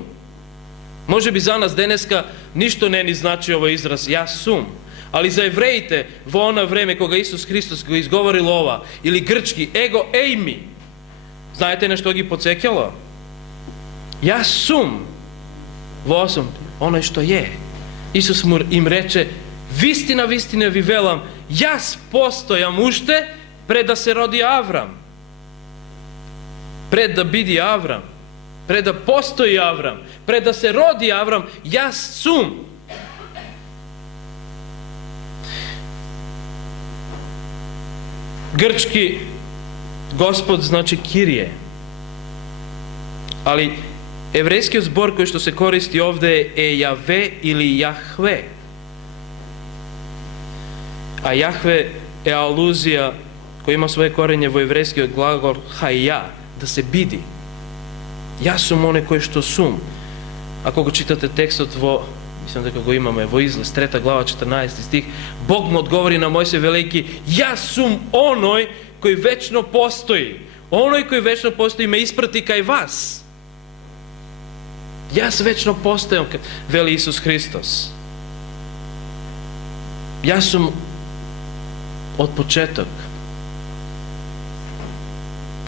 Може би за нас денеска ништо не ни значи овој израз «Јас сум». Али за евреите во она време кога Исус Христос го изговорил ова, или грчки «Его ејми», знаете на што ги подсекало? «Јас сум» во 8, оној што е. Исус им рече «Вистина, вистина ви велам, јас постојам уште пред да се роди Аврам». Пред да биде Аврам, пред да постои Аврам, пред да се роди Аврам, јас сум. Грчки Господ значи Кирие. Али еврејскиот збор кој што се користи овде е Јаве или Јахве. А Јахве е алузија која има своје корење во еврејскиот глагол хаја, да се биди. Јас сум оне кој што сум. Ако го читате текстот во, мислам дека го имаме во Излез 3 глава 14 стих, Бог му одговори на Мојсе велејки: јас сум оној кој вечно постои. Оној кој вечно постои ме испрати кај вас. Јас вечно постојам, вели Исус Христос. Јас сум од почеток.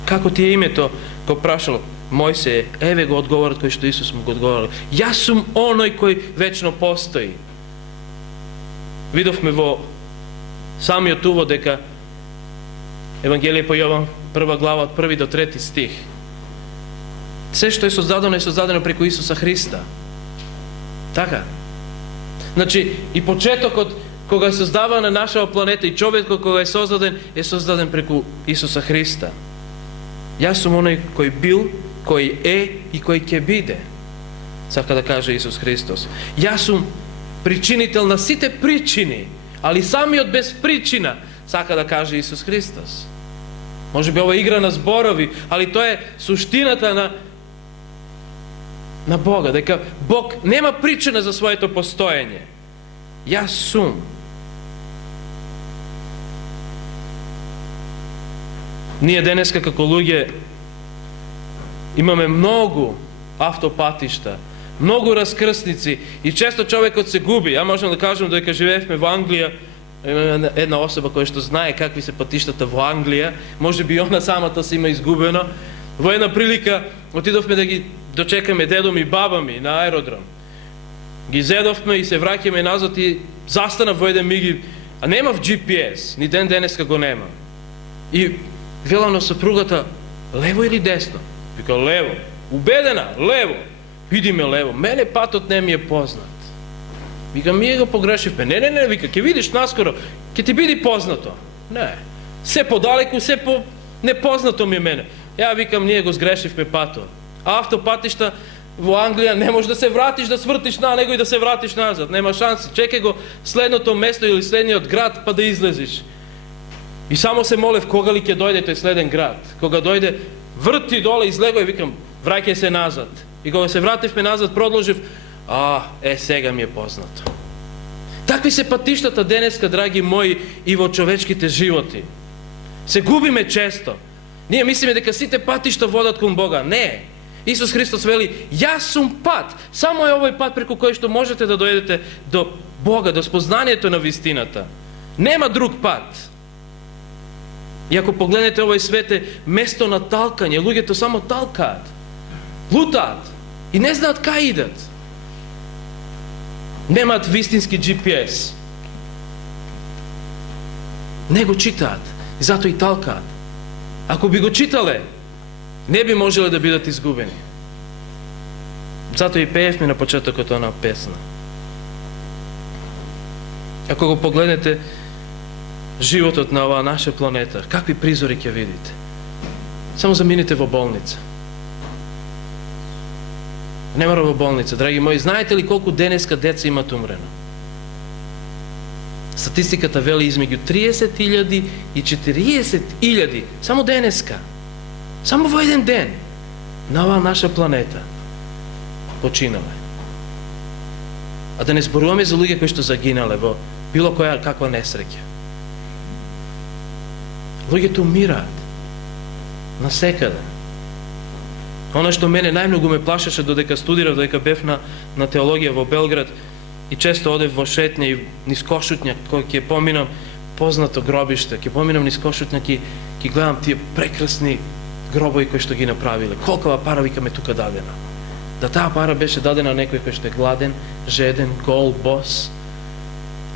Како ти е името, го прашал Мојсе, еве го одговорот кој што Исус му го одговорил. Јас сум оној кој вечно постои. Видовме во самиот увод дека Евангелие по Јован 1 глава од 1 до 3 стих. Се што е создадено преку Исуса Христа. Така. Значи, и почетокот кога е создавана нашава планета и човекот кога е создаден преку Исуса Христа. Јас сум оној кој бил, кој е и кој ќе биде. Сака да каже Исус Христос. Јас сум причинител на сите причини, али самиот без причина, сака да каже Исус Христос. Може би ова игра на зборови, али тоа е суштината на Бога, дека Бог нема причина за своето постоење. Јас сум. Ние денеска како луѓе имаме многу автопатишта, многу раскрсници и често човекот се губи. Ја можам да кажам дека живеевме во Англија, една особа која што знае какви се патиштата во Англија, може би она самата се има изгубено. Во една прилика отидовме да ги дочекаме дедом и баба ми на аеродром. Ги зедовме и се враќаме назад и застанав во еден миг, а немав GPS, ни ден денеска го нема. И велам на сопругата, лево или десно? Вика, лево. Убедена, лево. Видиме лево. Мене патот не ми е познат. Вика, ние го погрешивме. Не, вика, ќе видиш наскоро, ќе ти биде познато. Не. Се подалеку, се по непознато ми е мене. Ја викам, ние го сгрешивме патот. А автопатишта во Англија не можеш да се вратиш, да свртиш на него и да се вратиш назад. Нема шанси. Чекај го следното место или следниот град па да излезиш. И само се молев кога ли ќе дојде тој следен град. Кога дојде, врти доле, излего и викам, враќај се назад. И кога се вративме назад, продолжив, сега ми е познато. Такви се патиштата денеска, драги мои, и во човечките животи. Се губиме често. Ние мислиме дека сите патишта водат кон Бога. Не. Исус Христос вели, јас сум пат. Само е овој пат преку кој што можете да дојдете до Бога, до спознанието на вистината. Нема друг пат. И ако погледнете овој свет е место на талкање, луѓето само талкаат, лутаат и не знаат кај идат. Немаат вистински GPS. Не го читаат и затоа и талкаат. Ако би го читале, не би можеле да бидат изгубени. Затоа и пеевме на почетокот онаа песна. Ако го погледнете животот на оваа наша планета, какви призори ќе видите? Само замините во болница. Не мора во болница, драги мои. Знаете ли колку денеска деца имат умрено? Статистиката вели измеѓу 30.000 и 40.000 само денеска. Само во еден ден на оваа наша планета починале. А да не зборуваме за луѓе кои што загинале во било која каква несреќа. Луѓето умираат насекаде. Ono što mene najmnogo me plašеше dodека студирав, додека бев на теологија во Белград и често одев во шетње и низ Кошутња, кој ќе поминам познато гробиште, ќе поминам низ Кошутња, ќе гледам тие прекрасни гробови кои што ги направиле. Колкава пара викаме тука дадена. Да таа пара беше дадена на некој кој што е гладен, жеден, гол, бос.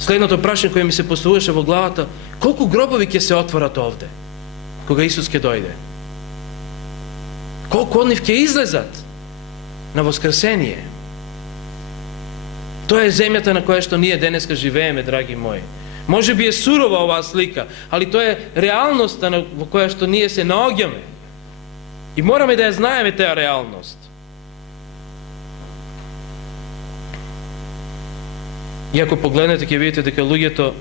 Следното прашање кое ми се поставуваше во главата, колку гробови ќе се отворат овде кога Исус ќе дојде? Колку од нив ќе излезат на воскресение? Тоа е земјата на која што ние денеска живееме, драги мои. Може би е сурова оваа слика, али тоа е реалноста во која што ние се наоѓаме. И мораме да ја знаеме таа реалност. И ако погледнете, ќе видите дека луѓето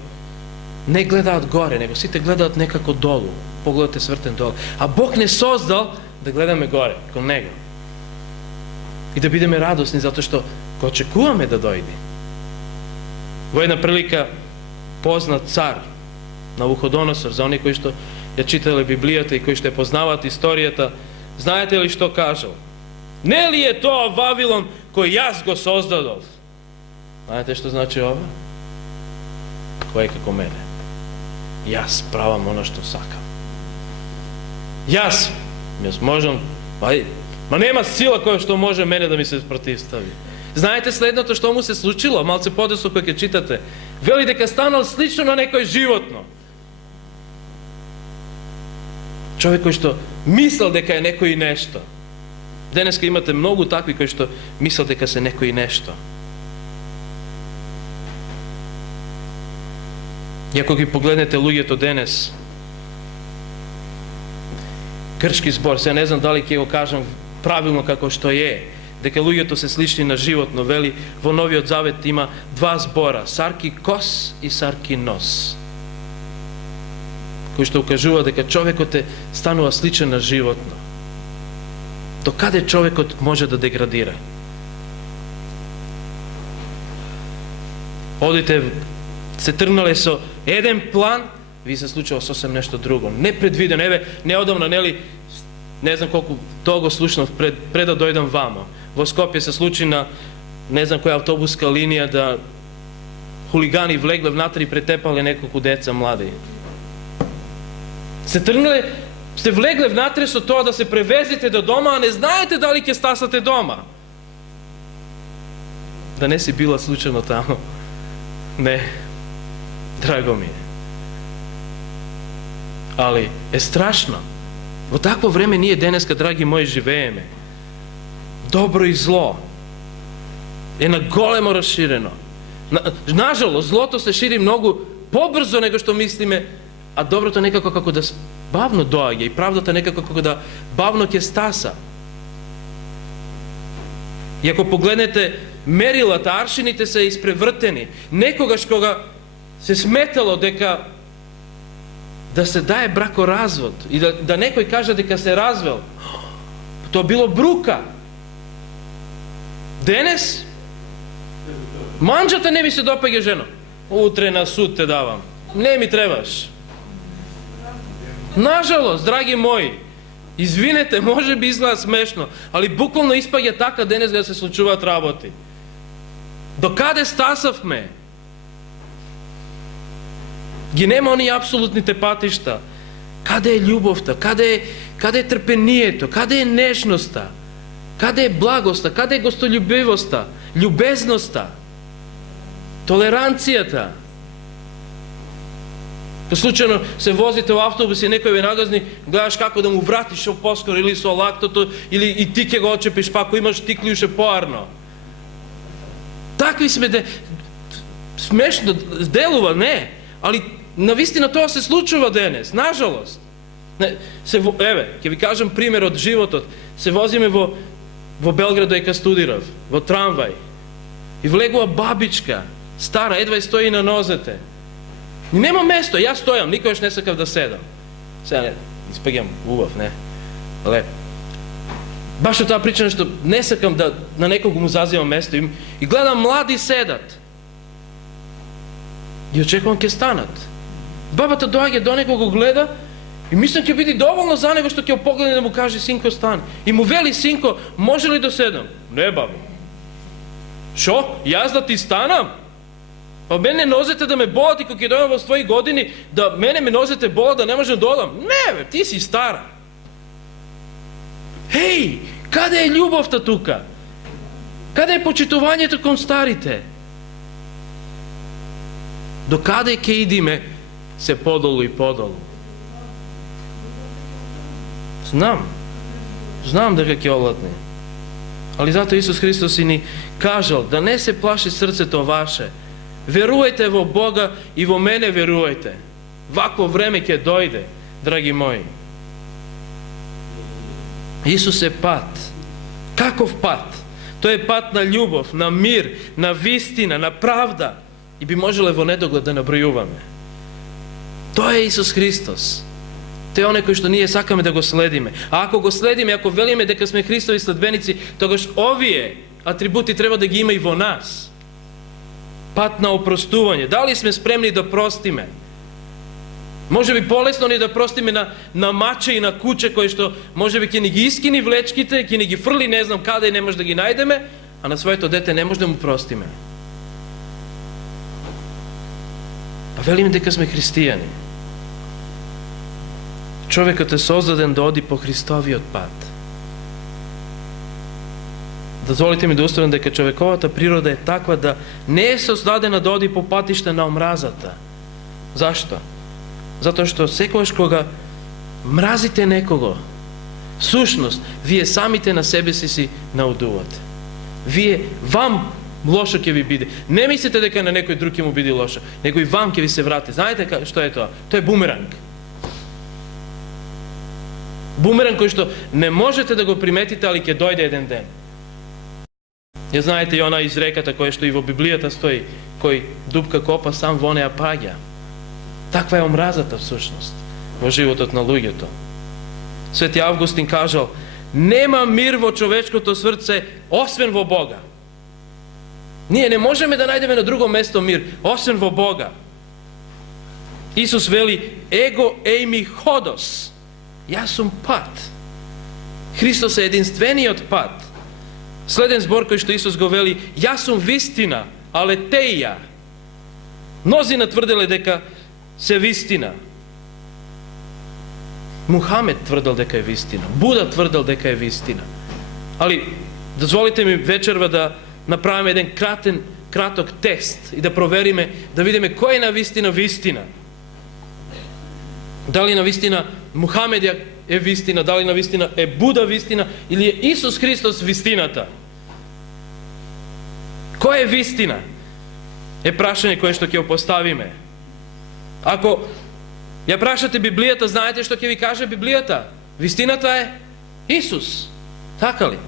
не гледаат горе, него сите гледаат некако долу. Погледот е свртен долу. А Бог не создал да гледаме горе, кон Него. И да бидеме радосни, затоа што го очекуваме да дојде. Во една прилика, познат цар, Навуходоносор, за оние кои што ја читале Библијата и кои што ја познаваат историјата, знаете ли што кажал? Не ли е тоа Вавилон кој јас го создадов? Знаете што значи ова? Кој е како мене? Јас правам оно што сакам. Јас можам, ма нема сила која што може мене да ми се спротивстави. Знаете следното што му се случило, малце подесо кој ќе читате, вели дека станал слично на некој животно. Човек кој што мислел дека е некој нешто. Денеска имате многу такви кои што мислел дека се некој нешто. И ако ги погледнете луѓето денес, грчки збор, се не знам дали ќе го кажам правилно како што е, дека луѓето се слични на животно, вели во Новиот Завет има два збора, саркикос и саркинос, кои што укажува дека човекот е станува сличен на животно. До каде човекот може да деградира? Одите, се тргнале со еден план, ви се случува сосем нешто друго. Непредвидено. Еве, неодамна, нели, не знам колку тоа го слушнав пред да дојдам вамо. Во Скопје се случи на не знам која автобуска линија да хулигани влегле внатре и претепале неколку деца млади. Се тргнале, сте влегле внатре со тоа да се превезите до дома, а не знаете дали ќе стасате дома. Да не си била случајно тамо. Не. Драго ми е. Али е страшно. Во такво време ние денеска, драги мои, живееме. Добро и зло е на големо расширено. Нажалост, злото се шири многу побрзо него што мислиме, а доброто некако како да бавно доаѓа и правдата некако како да бавно ќе стаса. И ако погледнете мерилата, аршините се испревртени. Некогаш кога се сметало дека да се дае бракоразвод и да некој каже дека се развел, тоа било брука. Денес манџата не ми се допаѓа, жено. Утре на суд те давам. Не ми требаш. Нажалост, драги мои, извинете, може би изгледа смешно, али буквално испаѓа така денес да се случуваат работи. До каде стасавме? Ги нема оние апсолутните патишта. Каде е љубовта? Каде е трпението? Каде е нежноста? Каде е благоста? Каде е гостолюбивоста? Љубезноста? Толеранцијата? Случајно се возите во автобус и некој ве нагазни, гледаш како да му вратиш шо поскоро или со лактото, или и ти ќе го очепиш, па ако имаш тикли уште поарно. Такви сме смешно делува, не, али навистина тоа се случува денес, нажалост. Еве, ќе ви кажам пример од животот. Се возиме во Белград дека студирав, во трамвај, и влегува бабичка, стара, едва и стои на нозете. И нема место, јас стојам, никојаш не сакав да седам. Сега не, испегам убав, не, леп. Баш од таа причина што не сакам да на некого му зазивам место и гледам млади седат. И очекувам ќе станат. Бабата доаѓа до него, го гледа I mislim će biti dovoljno za nego što će pogledati da mu kaže sinko stani. I mu veli sinko, može li do 7? Ne babo. Šo? Jaz da ti stanam? Pa mene nozete da me bolati kako je dojamo v svojih godini, da me nozete bola da ne možem dodam. Ne, ti si stara. Hej, kada je ljubovta tuka? Kada je počituvanje takom starite? Do kada je ke idime se podolu i podolu? Znam da kak je ovladni. Ali zato Isus Hristos i ni kažal da ne se plaši srce to vaše. Verujete vo Boga i vo mene verujete. Vakvo vreme ke dojde, dragi moji. Isus je pat. Kakov pat? To je pat na ljubov, na mir, na vistina, na pravda. I bi možele vo nedogled da nabrojuvame. To je Isus Hristos. To je onaj koji što nije sakame da go sledime. A ako go sledime, ako velime deka sme Hristovi sledbenici, togaš ovije atributi treba da gi ima i vo nas. Pat na oprostuvanje. Da li sme spremni da prostime? Može bi polesno ni da prostime na mače i na kuće koje što može bi ke ni gi iskini vlečkite, ke ni gi frli ne znam kada i ne može da gi najdeme, a na svoje to dete ne može da mu prostime. A velim deka sme hristijani. Čovjekът е създаден да оди по Христовиот пат. Дозволите ми да установам дека човековата природа е таква да не е создадена да оди по патиште на омразата. Зашто? Затоа што секогаш кога мразите некого, всушност, вие самите на себе си наудувате. Вам лошо ќе ви биде. Не мислите дека на некој друг ќе му биде лошо, него и вам ќе ви се врати. Знаете што е тоа? Тоа е бумеранг. Бумеранг кој што не можете да го приметите, али ќе дојде еден ден. Ја знаете и она изреката која што и во Библијата стои, кој дупка копа, сам во неа паѓа. Таква е омразата всушност во животот на луѓето. Свети Августин кажал, нема мир во човечкото срце, освен во Бога. Ние не можеме да најдеме на друго место мир, освен во Бога. Исус вели, его ејми ходос. Јас сум пат. Христос е единствениот пат. Следен збор кој што Исус го вели, јас сум вистина, але теја. Мнозина тврделе дека се вистина. Мухамед тврдел дека е вистина. Буда тврдел дека е вистина. Али, дозволите ми вечерва да направиме еден краток тест и да провериме, да видиме кој е на вистина вистина. Дали на вистина Мухамед е вистина, дали на вистина е Буда вистина, или е Исус Христос вистината? Кој е вистина? Е прашање кое што ќе го поставиме. Ако ја прашате Библијата, знаете што ќе ви каже Библијата? Вистината е Исус. Така ли?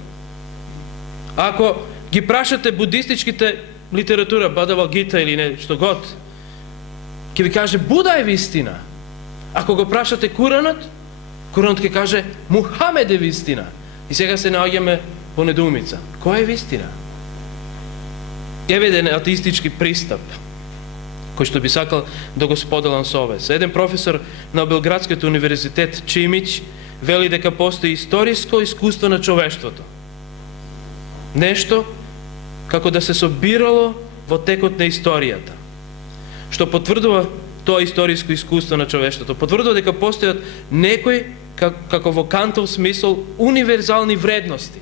Ако ги прашате будистичките литература, Бхагавад Гита или нешто год, ќе ви каже Буда е вистина. Ако го прашате Куранот, Куранот ќе каже Мухамед е вистина. И сега се наоѓаме во недоумица. Кој е вистина? Еве еден атеистички пристап кој што би сакал да го споделам со вас. Еден професор на Белградскиот универзитет Чимич вели дека постои историско искуство на човештвото. Нешто како да се собирало во текот на историјата. Што потврдува тоа историско искуство на човештвото. Потврдува дека постојат некои, како во Кантов смисол, универзални вредности.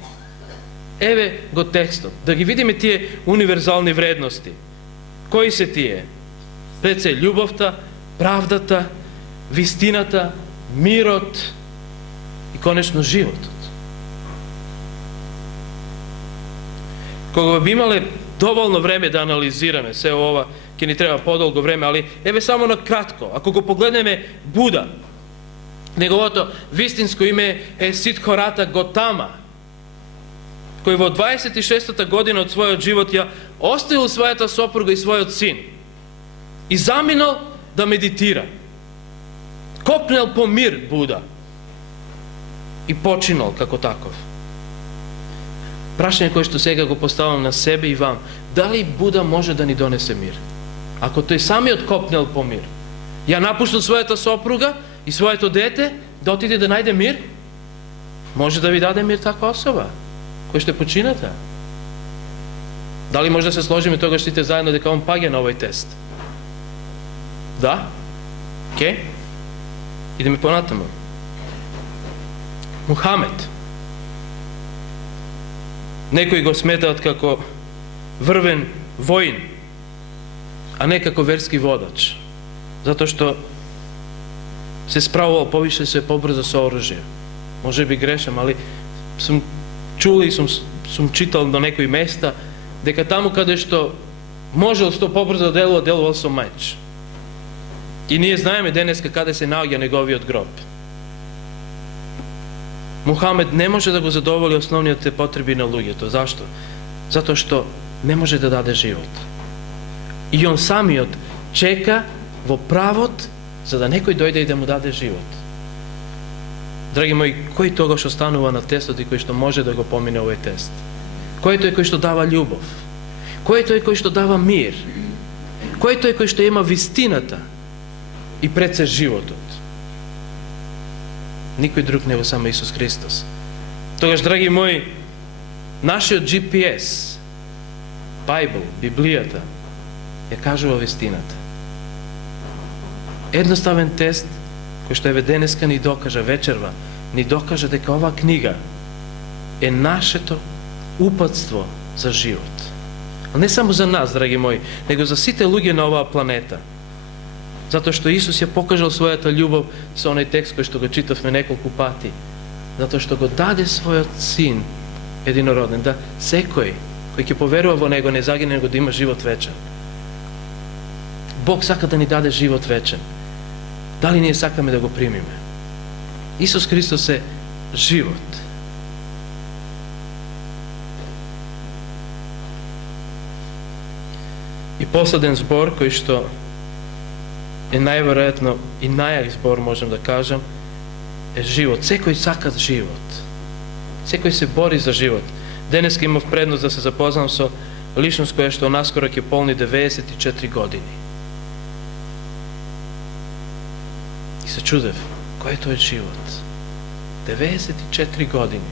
Еве го текстот. Да ги видиме тие универзални вредности. Кои се тие? Пред се љубовта, правдата, вистината, мирот и конечно животот. Кога би имале доволно време да анализираме се ова, ќе ни треба подолго време, али еве само на кратко. Ако го погледнеме Буда, неговото вистинско име е Сидхарата Готама, кој во 26-та година од својот живот ја оставил својата сопруга и својот син и заминал да медитира. Копнел по мир Буда и починал како таков. Прашање кое што сега го поставам на себе и вам, дали Буда може да ни донесе мир? Ако тој самиот копнел по мир, ја напуштил својата сопруга i svoje to dete da отиде да најде мир? Може да ви даде мир таква особа која ще починете? Дали може да се сложиме тогаш сите заедно дека он паѓа на овој тест? Да? Ке? Идеме понатаму. Мухамед. Некои го сметаат како врвен воин, а не како верски водач. Затоа што се справувал повише, се побрзо со оружје. Може би грешам, али сум чул и сум читал на некои места дека таму каде што можел што побрзо да делувал со меч. И ние знаеме денеска каде се наоѓа неговиот гроб. Мухамед не може да го задоволи основните потреби на луѓето. Зашто? Затоа што не може да даде живот. И он самиот чека во правот за да некој дојде и да му даде живот. Драги мои, кој тогаш останува на тестот и кој што може да го помине овој тест? Кој тој кој што дава љубов? Кој тој кој што дава мир? Кој тој кој што има вистината и пред се животот? Никој друг него, само Исус Христос. Тогаш, драги мои, нашиот GPS, Библија, Библијата, ја кажува вистината. Едноставен тест, кој што еве денеска ни докажа, вечерва, ни докажа дека оваа книга е нашето упатство за живот. А не само за нас, драги мои, него за сите луѓе на оваа планета. Затоа што Исус ја покажал својата љубов со оној текст кој што го читавме неколку пати. Затоа што го даде својот син единороден, да секој кој ќе поверува во него не загине, него да има живот вечен. Бог сака да ни даде живот вечен. Дали ние сакаме да го примиме? Исус Христос е живот. И последен збор кој што е најверојатно и најак збор, можем да кажам, е живот. Секој сака живот. Секој се бори за живот. Денеска имав предност да се запознам со личност која што наскоро ќе полни 94 години. И се чудев, кој е тој живот? 94 години.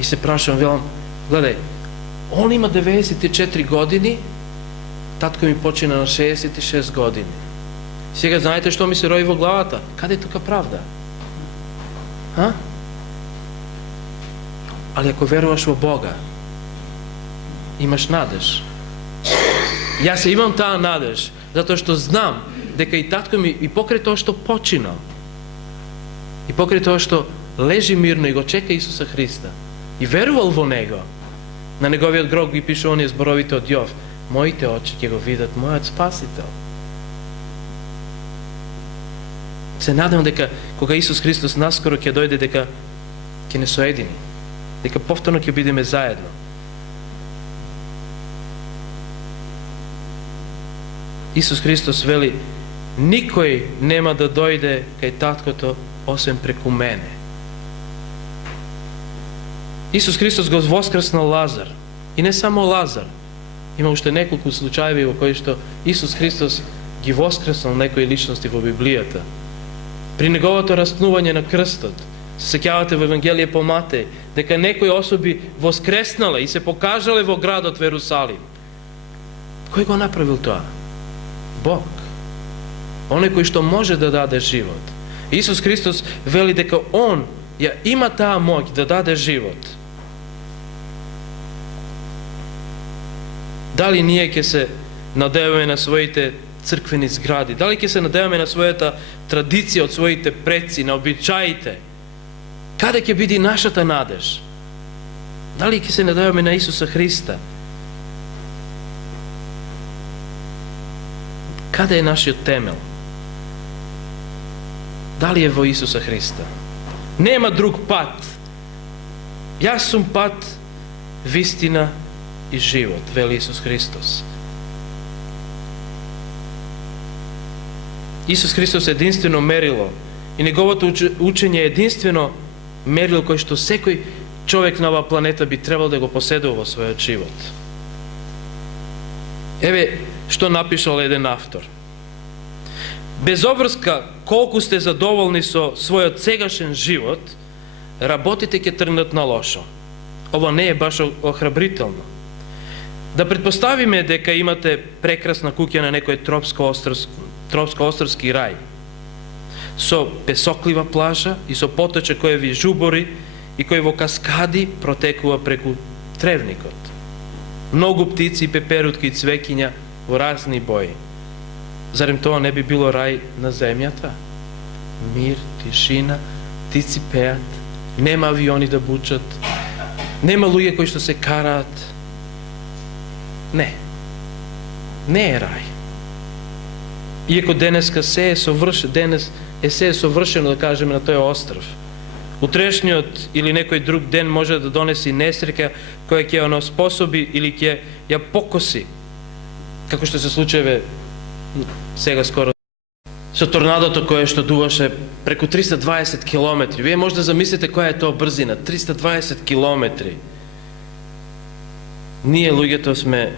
И се прашувам, велам, гледај, он има 94 години, татко ми почина на 66 години. Сега знаете што ми се рои во главата? Каде е тука правда? А? Али ако веруваш во Бога, имаш надеж. Јас имам таа надеж, затоа што знам дека и татко ми и покрај тоа што починал, и покрај тоа што лежи мирно и го чека Исуса Христа, и верувал во Него, на неговиот гроб ги пише оние зборовите од Јов: моите очи ќе го видат мојот Спасител. Се надам дека кога Исус Христос наскоро ќе дојде, дека ќе не соедини, дека повторно ќе бидеме заедно. Исус Христос вели: никој нема да дојде кај таткото освен преку мене. Исус Христос го воскреснал Лазар. И не само Лазар. Има уште неколку случаеви во кои што Исус Христос ги воскреснал некои личности во Библијата. При неговото раснување на крстот, се сеќавате во Евангелие по Матеј, дека некои особи воскреснале и се покажале во градот Ерусалим. Кој го направил тоа? Бог. Оној кој што може да даде живот. Исус Христос вели дека Он ја има таа моќ да даде живот. Дали ние ќе се надеваме на своите црквени згради? Дали ќе се надеваме на својата традиција од своите предци, на обичаите? Каде ќе биде нашата надеж? Дали ќе се надеваме на Исуса Христа? Каде е нашиот темел? Дали е во Исуса Христа? Нема друг пат. Јас сум пат, вистина и живот, вели Исус Христос. Исус Христос е единствено мерило и неговото учење е единствено мерило кој што секој човек на оваа планета би требал да го поседува во својот живот. Еве што напишал еден автор. Без обврска колку сте задоволни со својот сегашен живот, работите ќе тргнат на лошо. Ова не е баш охрабрително. Да предпоставиме дека имате прекрасна куќа на некој тропско-острвски рај, со песоклива плажа и со поточе кој ви жубори и кој во каскади протекува преку тревникот. Многу птици, пеперутки и цвекиња во разни бои. Зарем тоа не би било рај на земјата? Мир, тишина, птици пеат, нема авиони да бучат, нема луѓе кои што се караат. Не. Не е рај. Иако денеска се е совршено, да кажеме, на тој остров. Утрешниот или некој друг ден може да донеси несреќа која ќе ја неспособи или ќе ја покоси, како што се случаје сега скоро со торнадото кое што дуваше преку 320 километри. Вие може да замислите која е тоа брзина, 320 километри. Ние луѓето сме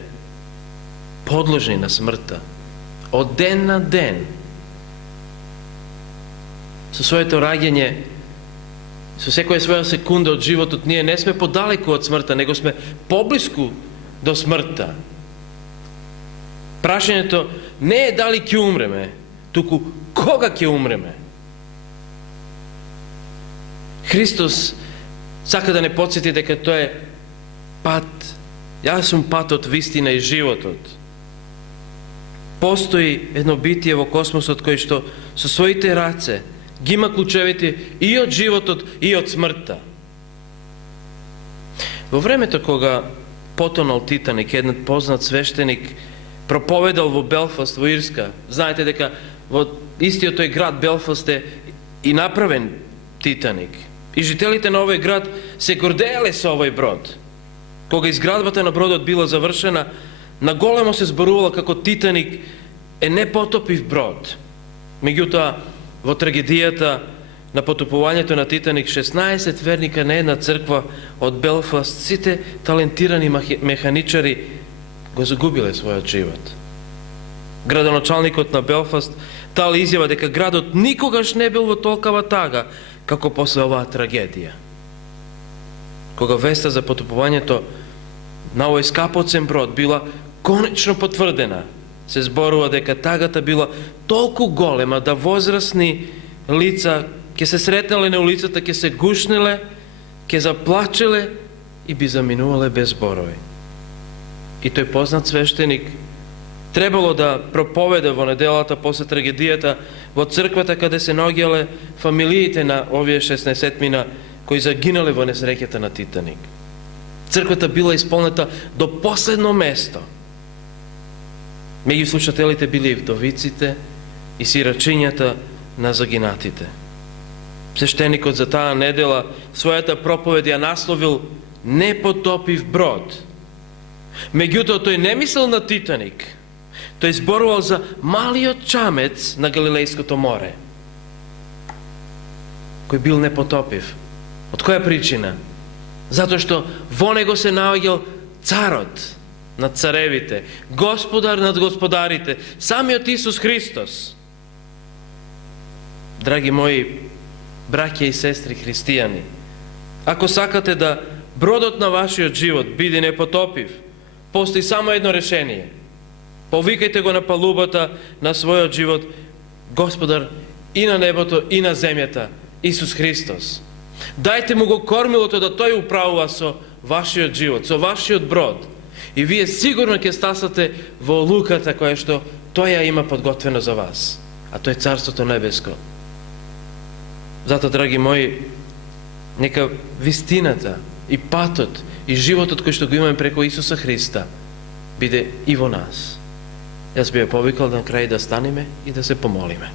подложни на смртта од ден на ден. Со своето раѓање, со секоја своја секунда од животот, ние не сме подалеку од смртта, него сме поблиску до смртта. Прашањето не е дали ќе умреме, туку кога ќе умреме. Христос сака да не подсети дека тој е пат. Јас сум патот, вистина и животот. Постои едно битие во космосот кој што со своите раце ги има клучевите и од животот и од смртта. Во времето кога потонал Титаник, еден познат свештеник проповедал во Белфаст, во Ирска. Знаете дека во истиот тој град Белфаст е и направен Титаник. И жителите на овој град се гордееле со овој брод. Кога изградбата на бродот била завршена, наголемо се зборувало како Титаник е непотопив брод. Меѓутоа, во трагедијата на потопувањето на Титаник, 16 верника на една црква од Белфаст, сите талентирани механичари го загубиле својот живот. Градоначалникот на Белфаст дал изјава дека градот никогаш не бил во толкава тага како после оваа трагедија. Кога веста за потопувањето на овој скапоцен брод била конечно потврдена, се зборува дека тагата била толку голема да возрастни лица ќе се сретнале на улицата, ќе се гушнеле, ќе заплачеле и би заминувале без зборови. И тој познат свештеник требало да проповеда во неделата после трагедијата во црквата каде се наоѓале фамилиите на овие 16-мина кои загинале во несреќата на Титаник. Црквата била исполнета до последно место. Меѓу слушателите били и вдовиците и сирачињата на загинатите. Свештеникот за таа недела својата проповед ја насловил "Непотопив брод". Меѓутоа тој не мислел на Титаник. Тој зборувал за малиот чамец на Галилејското море, кој бил непотопив. Од која причина? Затоа што во него се наоѓал царот над царевите, господар над господарите, самиот Исус Христос. Драги мои браќа и сестри христијани, ако сакате да бродот на вашиот живот биде непотопив, постои само едно решение. Повикајте го на палубата на својот живот Господар и на небото и на земјата, Исус Христос. Дајте му го кормилото да тој управува со вашиот живот, со вашиот брод. И вие сигурно ќе стасате во луката која што тој ја има подготвено за вас, а тоа е Царството Небеско. Затоа, драги мои, нека вистината и патот и животот кој што го имаме преку Исуса Христа биде и во нас. Јас би ја повикал на крај да станеме и да се помолиме.